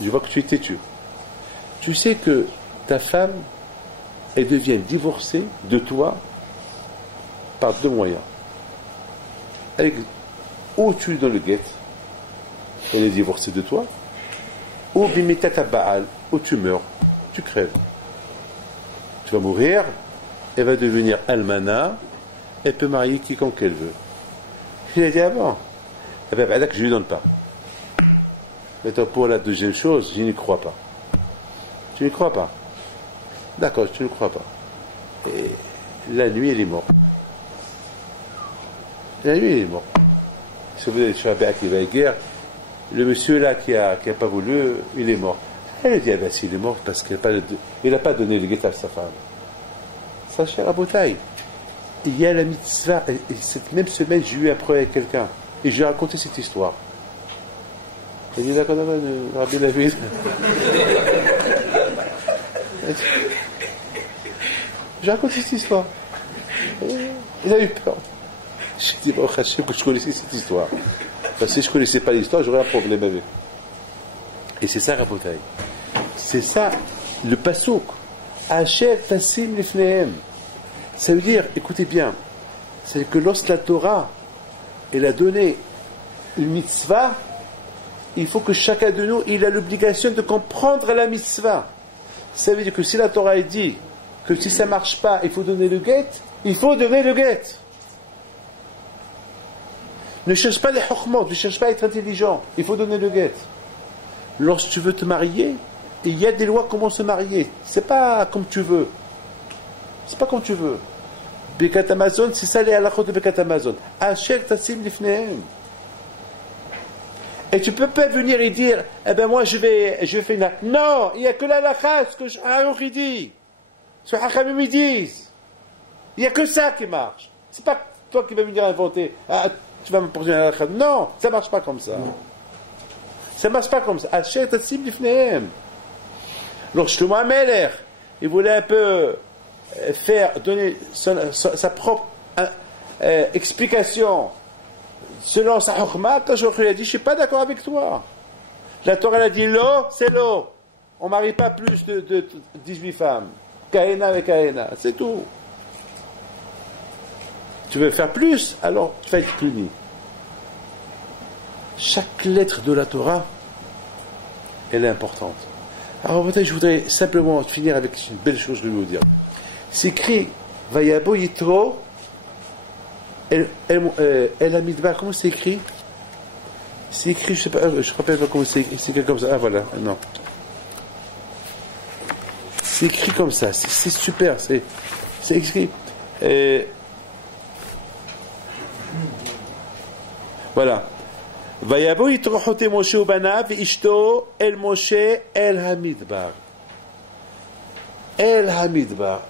Je vois que tu es têtu. Tu sais que ta femme, elle devient divorcée de toi par deux moyens. Ou tu lui donnes le guet, elle est divorcée de toi, ou bimitata Baal, ou tu meurs, tu crèves. Tu vas mourir, elle va devenir almana, elle peut marier quiconque elle veut. Il a dit avant, eh bien, que je ne lui donne pas. Maintenant, pour la deuxième chose, je n'y crois pas. Tu n'y crois pas? D'accord, tu ne crois pas. Et la nuit, il est mort. La nuit, il est mort. Si vous êtes chez Rabbi Akiva Eger, le monsieur là qui a pas voulu, il est mort. Elle a dit, ah ben s'il est mort, parce qu'il n'a pas donné le guet à sa femme. Sachez, Rabotai, il y a la mitzvah, et cette même semaine, j'ai eu un problème avec quelqu'un, et je lui ai raconté cette histoire. Il dit, d'accord, Rabbi David. J'ai raconté cette histoire. Il a eu peur. J'ai dit, bon, Hachem, que je connaissais cette histoire. Parce que si je ne connaissais pas l'histoire, j'aurais un problème avec. Et c'est ça, Rabotai. C'est ça, le pasouk. Asher tassim lifnehem. Ça veut dire, écoutez bien, c'est que lorsque la Torah, elle a donné une mitzvah, il faut que chacun de nous, il a l'obligation de comprendre la mitzvah. Ça veut dire que si la Torah est dit que si ça ne marche pas, il faut donner le guet, il faut donner le guet. Ne cherche pas les chokhmot, ne cherche pas à être intelligent, il faut donner le guet. Lorsque tu veux te marier, il y a des lois comment se marier. C'est pas comme tu veux. C'est pas comme tu veux. Birkat Hamazon, c'est ça les halachot de Birkat Hamazon. Asher tassim lifnehem. Et tu ne peux pas venir et dire, eh ben moi je vais faire une... Non, il n'y a que la halakha, ce que Haruch dit. Ce que Hachamim ils disent. Il n'y a que ça qui marche. C'est pas toi qui vas venir inventer. Ah, tu vas me poser une halakha. Non, ça ne marche pas comme ça. Ça ne marche pas comme ça. Asher tassim lifnehem. Lorsque Shlomo HaMelech, il voulait un peu donner sa propre explication selon sa chokhma, quand Baruch Hu a dit, je ne suis pas d'accord avec toi. La Torah a dit, l'eau, c'est l'eau. On ne marie pas plus de 18 femmes. Kahena avec Kahena, c'est tout. Tu veux faire plus, alors tu vas être puni. Chaque lettre de la Torah, elle est importante. Alors peut-être je voudrais simplement finir avec une belle chose que je vais vous dire. C'est écrit, Vayabo Yitro, El Amidbar, comment c'est écrit? C'est écrit, je ne me rappelle pas comment c'est écrit, c'est écrit comme ça. Ah voilà, non. C'est écrit comme ça, c'est super, c'est écrit. Voilà. Vayabo Yitro Chote Moshe Ubanav Ishto El Moshe El Hamidbar. El Hamidbar.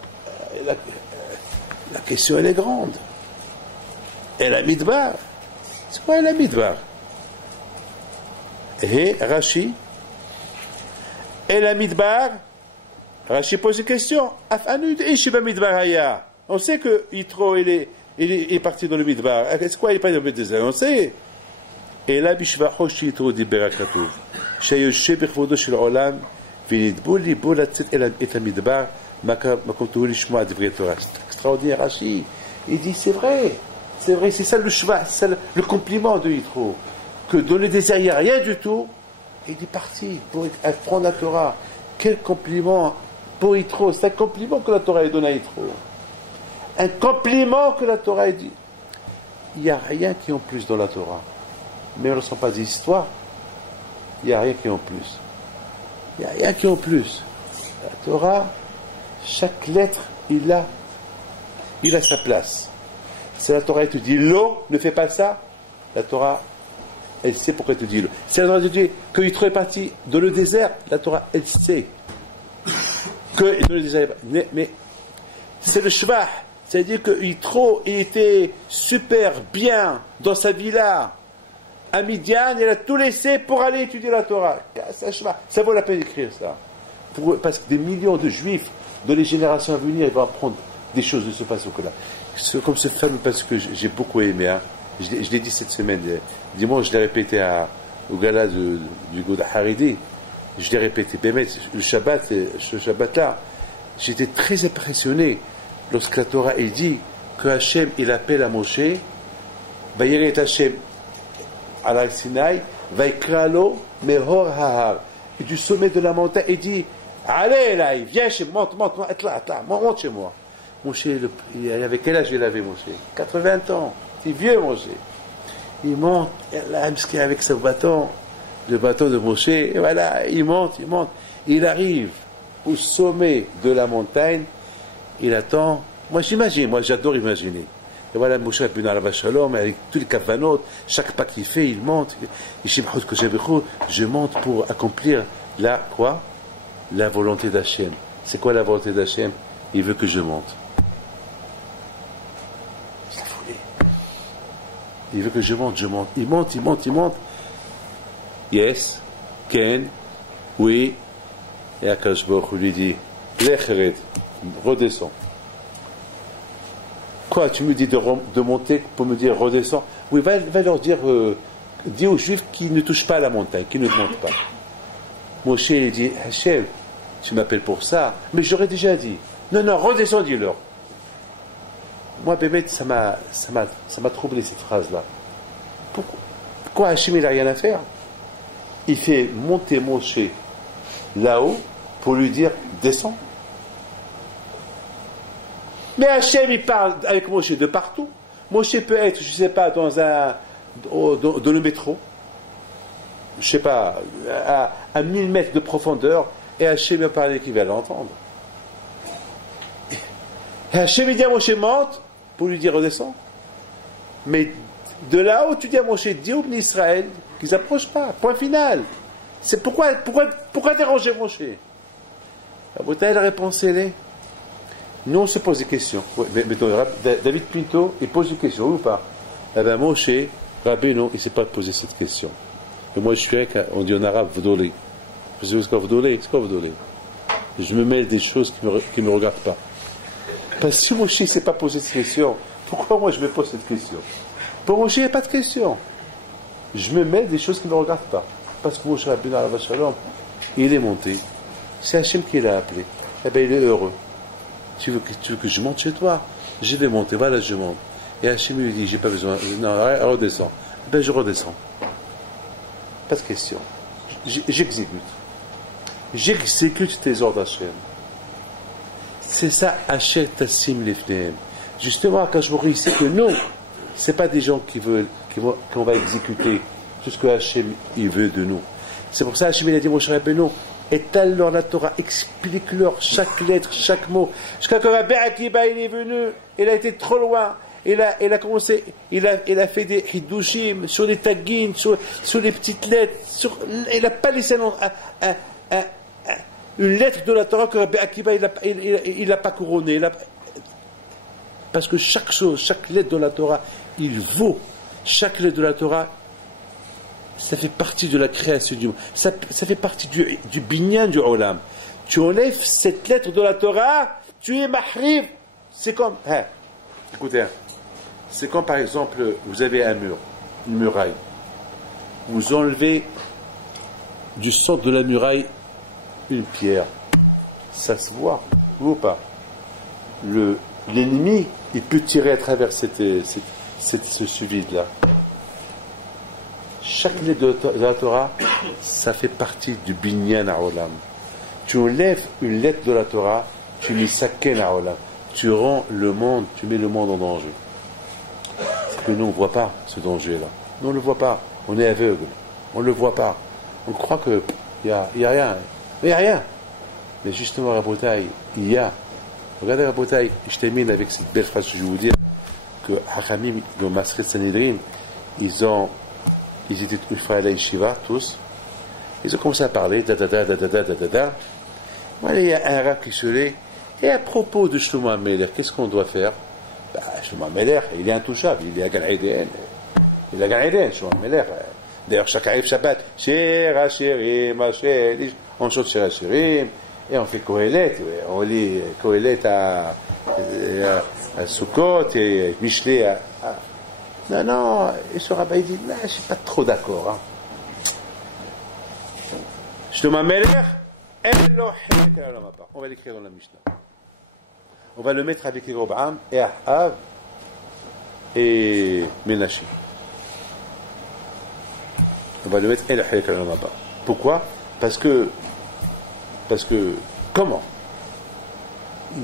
La question elle est grande. El Hamidbar. C'est quoi El Hamidbar? Et Rashi. El Hamidbar Rashi pose une question. On sait que Yitro, il est parti dans le Midbar. Est-ce quoi il est parti dans le désert? On sait. Et là, Bishvacho Yitro dit Berakatouv. Shayoshe Bechvodo Shel Olam, Vinidbo Libo Latzet et Amidbar, Makomtou Lishmoa Divrei Torah. C'est extraordinaire, Rashi. Il dit c'est vrai, c'est ça le shva, c'est ça le compliment de Yitro. Que dans le désert, il n'y a rien du tout. Et il est parti pour apprendre la Torah. Quel compliment pour Yitro. C'est un compliment que la Torah a donné à Yitro. Un compliment que la Torah a dit. Il n'y a rien qui en plus dans la Torah. Mais on ne sent pas d'histoire. Il n'y a rien qui en plus. Il n'y a rien qui en plus. La Torah, chaque lettre, il a sa place. Si la Torah te dit l'eau, ne fais pas ça, la Torah, elle sait pourquoi elle te dit l'eau. Si la Torah te dit que Yitro est parti dans le désert, la Torah, elle sait que dans le désert, mais c'est le shvah. C'est-à-dire que Yitro était super bien dans sa villa à Midian, il a tout laissé pour aller étudier la Torah. Ça vaut la peine d'écrire ça. Parce que des millions de juifs, dans les générations à venir, ils vont apprendre des choses de ce passage-là. Comme ce fameux passage que j'ai beaucoup aimé. Hein. Je l'ai dit cette semaine. Dimanche, je l'ai répété au gala du Gouda Haridi. Je l'ai répété. Bémet, ce Shabbat-là, j'étais très impressionné lorsque la Torah est dit que Hachem, il appelle à Moshe, Vayeret Hachem à la Sinaï, Vaikralo Mehor Hahar. Et du sommet de la montagne, il dit, allez là, viens chez moi, monte chez moi. Moshe, il avait quel âge il avait, Moshe? 80 ans. C'est vieux, Moshe. Il monte, là, avec son bâton, le bâton de Moshe, et voilà, il monte. Il arrive au sommet de la montagne, il attend. Moi, j'imagine, j'adore imaginer. Et voilà, Moshe Rabbeinu alav shalom, avec tous les kavanot, chaque pas qu'il fait, il monte. Je monte pour accomplir la volonté d'Hachem. C'est quoi la volonté d'Hachem? Il veut que je monte. C'est la folie. Il veut que je monte. Il monte. Yes, Ken, oui. Et Akadosh Baruch Hu lui dit, Lecheret, redescends. Quoi, tu me dis de monter pour me dire redescends? Oui, va leur dire, dis aux Juifs qui ne touchent pas à la montagne, qui ne montent pas. Moshe il dit, Hachem, tu m'appelles pour ça, mais j'aurais déjà dit. Non, redescends, dis-leur. Moi, Bémet, ça m'a troublé cette phrase-là. Pourquoi Hachem il n'a rien à faire? Il fait monter Moshe là-haut pour lui dire descends. Mais Hachem il parle avec Moshe de partout. Moshe peut être, je ne sais pas, dans le métro, je ne sais pas, à 1000 mètres de profondeur, et Hachem va parler qui va l'entendre. Et Hachem il dit à Moshe monte pour lui dire redescends. Mais de là-haut, tu dis à Moshe, dis au peuple d'Israël qu'ils n'approchent pas. Point final. C'est pourquoi déranger Moshe? La réponse elle est. Nous on se pose des questions. Oui, mais David Pinto, il pose une question, oui ou pas? Eh bien Moshe, Rabbeinu, il ne s'est pas posé cette question. Et moi je suis avec, on dit en arabe, vdolé. Vous savez ce qu'est vdolé? C'est quoi vdolé? Je me mêle des choses qui ne me regardent pas. Parce que si Moshe ne s'est pas posé cette question, pourquoi moi je me pose cette question? Pour Moshe, il n'y a pas de question. Je me mêle des choses qui ne me regardent pas. Parce que Moshe Rabbeinu alav shalom, il est monté. C'est Hachem qui l'a appelé. Eh bien, il est heureux. Tu veux que je monte chez toi? Je vais monter, voilà, je monte. Et Hachem lui dit, j'ai pas besoin. Non, redescends. Eh bien, je redescends. Pas de question. J'exécute tes ordres, Hachem. C'est ça, Hachem tassim lefnehem. Justement, quand je me c'est que nous, c'est pas des gens qu'on va exécuter tout ce que Hachem il veut de nous. C'est pour ça Hachem il a dit Moshe Rabbeinu, étale-leur la Torah, explique-leur chaque lettre, chaque mot. Jusqu'à quand Rabbi Akiba il est venu, il a été trop loin, il a commencé, il a fait des hidushim sur les taggines, sur les petites lettres, il n'a pas laissé une lettre de la Torah que Rabbi Akiba il n'a pas couronnée. Parce que chaque chose, chaque lettre de la Torah, il vaut. Chaque lettre de la Torah, ça fait partie de la création du monde. Ça fait partie du binyan du olam. tu enlèves cette lettre de la Torah, tu es mahrim. C'est comme, écoutez, c'est comme par exemple, vous avez un mur, une muraille. Vous enlevez du centre de la muraille une pierre. Ça se voit, ou pas? L'ennemi, il peut tirer à travers ce vide-là. Chaque lettre de la Torah, ça fait partie du binyan ha'olam. Tu enlèves une lettre de la Torah, tu mets saken ha'olam. Tu rends le monde, tu mets le monde en danger. C'est que nous, on ne voit pas ce danger-là. Nous, on ne le voit pas. On est aveugle. On ne le voit pas. On croit qu'il n'y a rien. Mais il n'y a rien. Mais justement, Rabotai, il y a. Regardez, Rabotai, je termine avec cette belle phrase que je vais vous dire, que Hachamim, le Masret Sanhedrin, ils étaient une fois à la yeshiva, tous. Ils ont commencé à parler, Voilà, il y a un rab qui se lève. Et à propos de Shlomo HaMelech, qu'est-ce qu'on doit faire? Shlomo HaMelech, il est intouchable, il est à Gan Eden. Il est à Gan Eden, Shlomo HaMelech. D'ailleurs, chaque Arif Shabbat, Shir HaShirim, on chante Shir HaShirim, et on fait Kohelet, on lit Kohelet à Sukkot, et Mishlei à... Non, et ce rabbin dit, non, je ne suis pas trop d'accord. Shlomo HaMelech, on va l'écrire dans la Mishnah. On va le mettre avec Yeroboam et Ahav et Menaché. On va le mettre El Hayek al-Maba. Pourquoi? Parce que comment?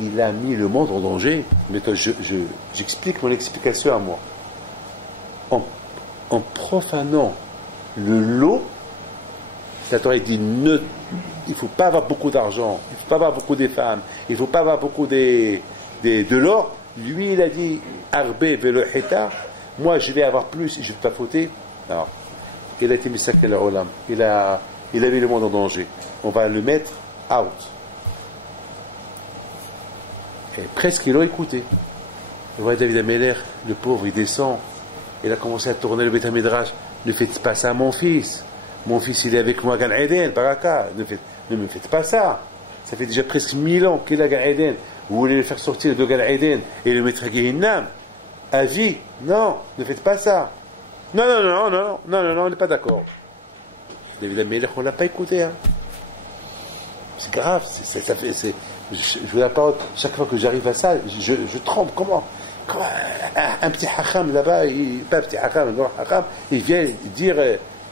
Il a mis le monde en danger. Mais j'explique mon explication à moi. En profanant le lot, la Torah dit il ne faut pas avoir beaucoup d'argent, il ne faut pas avoir beaucoup de femmes, il ne faut pas avoir beaucoup de l'or. Lui, il a dit Arbe velo heta, moi je vais avoir plus et je ne vais pas fauter. Alors, il a été misakel olam, il a mis le monde en danger. On va le mettre out. Et presque ils l'ont écouté. Vous voyez David HaMelech, le pauvre, il descend, il a commencé à tourner le Beth HaMidrash. Ne faites pas ça à mon fils. Mon fils, il est avec moi à Gan Eden, Baraka. Ne me faites pas ça. Ça fait déjà presque 1000 ans qu'il est à Gan Eden. Vous voulez le faire sortir de Gan Eden et le mettre à Gehinnam à vie? Non, ne faites pas ça. Non, on n'est pas d'accord. David HaMelech, on ne l'a pas écouté. Hein. C'est grave. Je vous la parole. Chaque fois que j'arrive à ça, je tremble. Comment un petit hacham là-bas, pas un petit hacham, un grand hacham, il vient dire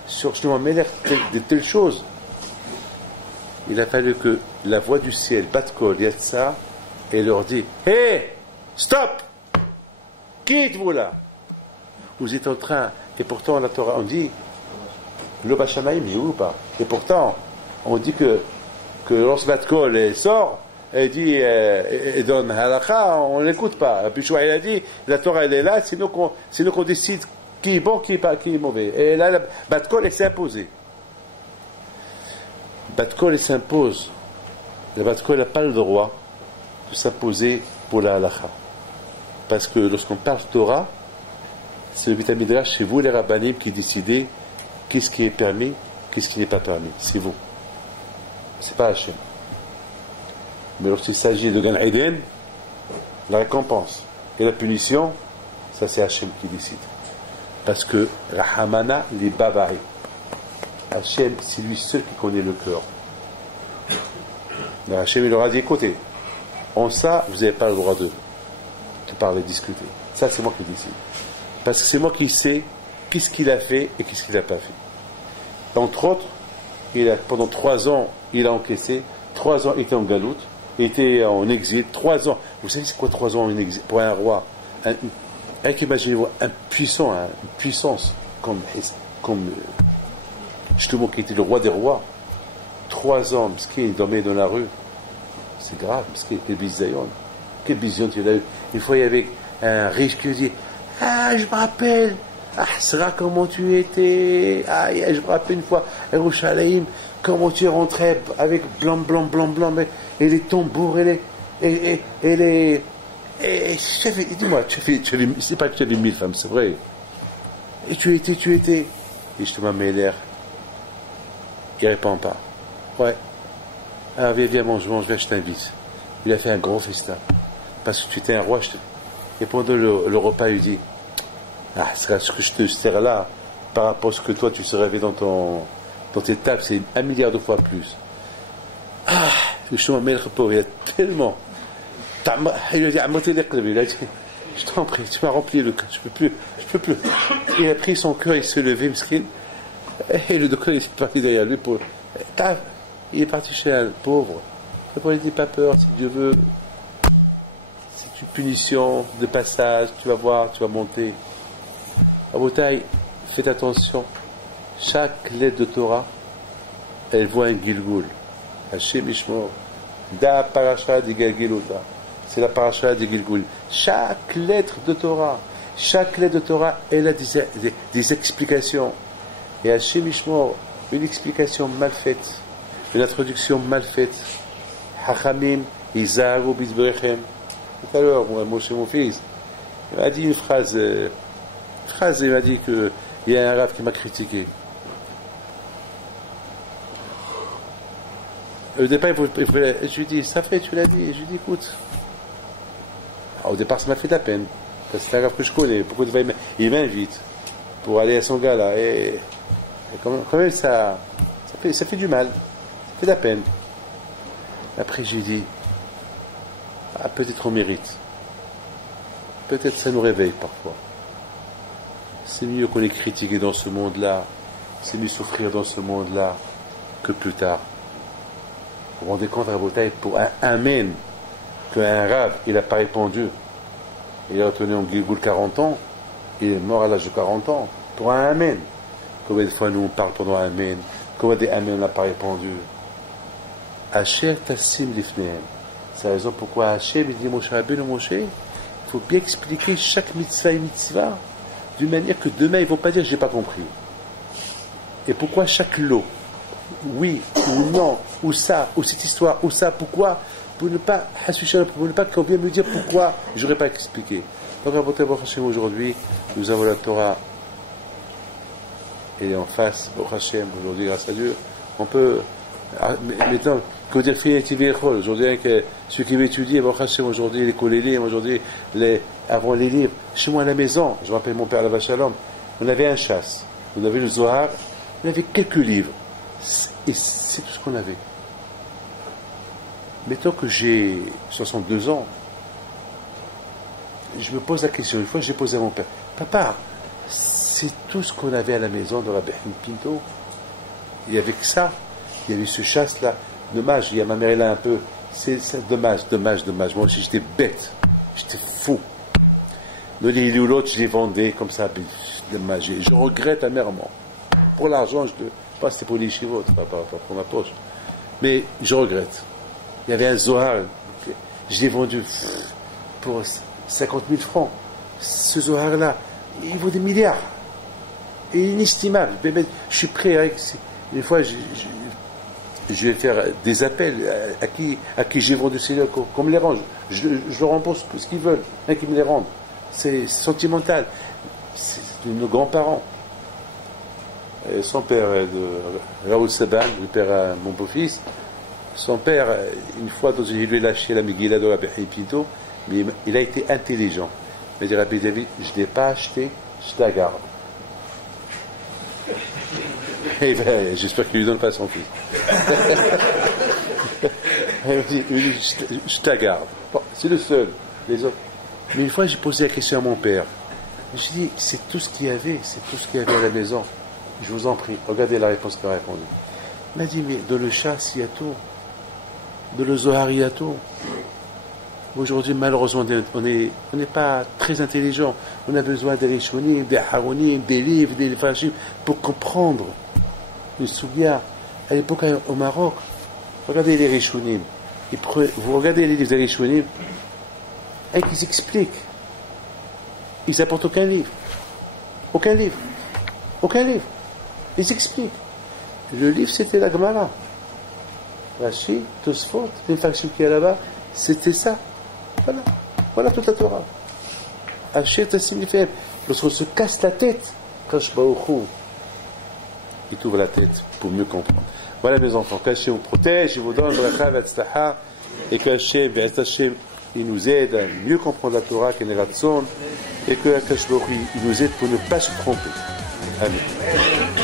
sur Shlomo HaMelech de telles choses. Il a fallu que la voix du ciel, Bat-Kol, Yatsa, et leur dit hé, stop, quitte-vous là. Vous êtes en train, et pourtant la Torah, on dit le Bachamaïm, ou pas. Et pourtant, on dit que lorsque Bat-Kol sort, elle dit, et donne halakha, on ne l'écoute pas. Puis il a dit, la Torah elle est là, c'est nous qu'on décide qui est bon, qui est mauvais. Et là, Bat-Kol, elle s'est imposée. Bat-Kol, elle s'impose. La Bat-Kol n'a pas le droit de s'imposer pour la halakha. Parce que lorsqu'on parle Torah, c'est le Beth HaMidrash, c'est vous les rabbanim qui décidez qu'est-ce qui est permis, qu'est-ce qui n'est pas permis. C'est vous. C'est pas Hachem. Mais lorsqu'il s'agit de Gan Eden, la récompense et la punition, ça c'est Hachem qui décide. Parce que Rahamana les Babaï. Hachem, c'est lui seul qui connaît le cœur. Hachem, il leur a dit, écoutez, en ça, vous n'avez pas le droit de parler, de discuter. Ça, c'est moi qui décide. Parce que c'est moi qui sais qu'est-ce qu'il a fait et qu'est-ce qu'il n'a pas fait. Entre autres, pendant 3 ans, il a encaissé, 3 ans, il était en galoute, il était en exil, 3 ans. Vous savez c'est quoi 3 ans en exil pour un roi? Imaginez-vous une puissance comme justement qui était le roi des rois. 3 ans, il dormait dans la rue. C'est grave, quel bisayon. Quel bisayon il a eu. Une fois, il y avait un riche qui dit je me rappelle, Sra, comment tu étais. Je me rappelle une fois, à Yerushalayim, comment tu es rentré avec blanc, et les tambours, dis-moi, c'est pas que tu avais 1000 femmes, c'est vrai. Et tu étais. Et je te m'amène l'air. Il répond pas. Ouais. Ah, viens, mange, viens, je t'invite. Il a fait un gros festin. Parce que tu étais un roi. Et pendant le repas, il dit, ah, ce que je te sers là, par rapport à ce que toi, tu servais dans tes tables, c'est 1 milliard de fois plus. Ah, je suis il y a tellement. Il a dit, il a dit, je t'en prie, tu m'as rempli le cœur, je peux plus. Il a pris son cœur, il s'est levé, miskin, et le docteur il est parti derrière lui pour. Il est parti chez un pauvre. Il ne dit pas peur, si Dieu veut, c'est une punition de passage, tu vas voir, tu vas monter. À Botaï, faites attention, chaque lettre de Torah, elle voit un Gilgul. Hashem Ishmor, Da Parasha di Gilgulota. C'est la Parasha di Gilgul. Chaque lettre de Torah, elle a des explications. Et Hashem Ishmor, une explication mal faite, une introduction mal faite. Hachamim, Izaru, Bizberechem. Tout à l'heure, moi, chez mon fils, il m'a dit une phrase, il m'a dit qu'il y a un rave qui m'a critiqué. Au départ, je lui dis, ça fait, tu l'as dit. Et je lui dis, écoute. Alors, au départ, ça m'a fait de la peine. Parce que c'est un rave que je connais. Pourquoi il m'invite pour aller à son gars là. Et quand même, ça fait du mal. Ça fait de la peine. Après, j'ai dit, ah, peut-être on mérite. Peut-être ça nous réveille parfois. C'est mieux qu'on est critiqué dans ce monde-là. C'est mieux souffrir dans ce monde-là que plus tard. Vous vous rendez compte à la bataille pour un Amen, qu'un rave, il n'a pas répondu. Il a retenu en Gilgul 40 ans. Il est mort à l'âge de 40 ans. Pour un Amen. Combien de fois nous on parle pendant un Amen? Combien d'Amen on n'a pas répondu? Asher Tassim Lifnehem. C'est la raison pourquoi Hachem, il dit Moshe Rabbeinu, Moshe, il faut bien expliquer chaque mitzvah et mitzvah d'une manière que demain ils ne vont pas dire j'ai pas compris. Et pourquoi chaque lot? Oui, ou non, ou ça, ou cette histoire, ou ça, pourquoi? Pour ne pas qu'on vienne me dire pourquoi je n'aurais pas expliqué. Donc, aujourd'hui, nous avons la Torah, elle est en face, au Hachem, aujourd'hui, grâce à Dieu, on peut. Maintenant, aujourd'hui, ceux qui m'étudient, aujourd'hui, les collègues, aujourd'hui, avant les livres, chez moi à la maison, je me rappelle mon père Lava Shalom, on avait un chasse, on avait le Zohar, on avait quelques livres, et c'est tout ce qu'on avait. Maintenant que j'ai 62 ans, je me pose la question, une fois j'ai posé à mon père, papa, c'est tout ce qu'on avait à la maison dans la Behin Pinto, il y avait que ça. Il y avait ce chasse-là. Dommage, il y a ma mère est là un peu. C'est dommage. Moi aussi, j'étais bête. J'étais fou. Les ou l'autre, je les vendais comme ça. Dommage. Je regrette amèrement. Pour l'argent, pas c'était pour les chivotes, pas pour ma poche. Mais je regrette. Il y avait un Zohar. Je l'ai vendu pour 50 000 francs. Ce Zohar-là, il vaut des milliards. Et inestimable. Je suis prêt avec. Des fois, je vais faire des appels à qui j'ai vendu ces livres, qu'on me les rende. Je leur rembourse ce qu'ils veulent, qu'ils me les rendent. C'est sentimental. C'est de nos grands-parents. Et son père, de Raoul Saban, le père à mon beau-fils, son père, une fois, il lui a lâché la Megillah de Rabbi Pinto, mais il a été intelligent. Il m'a dit, Rabbi David, je ne l'ai pas acheté, je la garde. Eh ben, j'espère qu'il ne lui donne pas son fils. Il dit, je te garde. Bon, c'est le seul. Les autres. Mais une fois, j'ai posé la question à mon père. J'ai dit, c'est tout ce qu'il y avait à la maison. Je vous en prie, regardez la réponse qu'il a répondu. Il m'a dit, mais dans le chasse, il y a tout. Dans le Zohar, il y a tout. Aujourd'hui, malheureusement, on n'est pas très intelligent. On a besoin des Rishonim, des Haronim, des livres, des Fashim, pour comprendre une soubia. À l'époque, au Maroc, regardez les Rishonim. Vous regardez les livres des Rishonim, et qu'ils expliquent. Ils n'apportent aucun livre. Aucun livre. Ils expliquent. Le livre, c'était la Gemara. Rashi, Tosfot, les factions qu'il y a là-bas, c'était ça. Voilà toute la Torah. Hachet Tassim Lifnehem. Lorsqu'on se casse la tête, Kash Baruch Hu, il t'ouvre la tête pour mieux comprendre. Voilà mes enfants, qu'Hachem vous protège, il vous donne bracha v'atzlaha, et qu'Hachem, il nous aide à mieux comprendre la Torah, qu'elle est la et que Hakadosh Baruch Hu, il nous aide pour ne pas se tromper. Amen.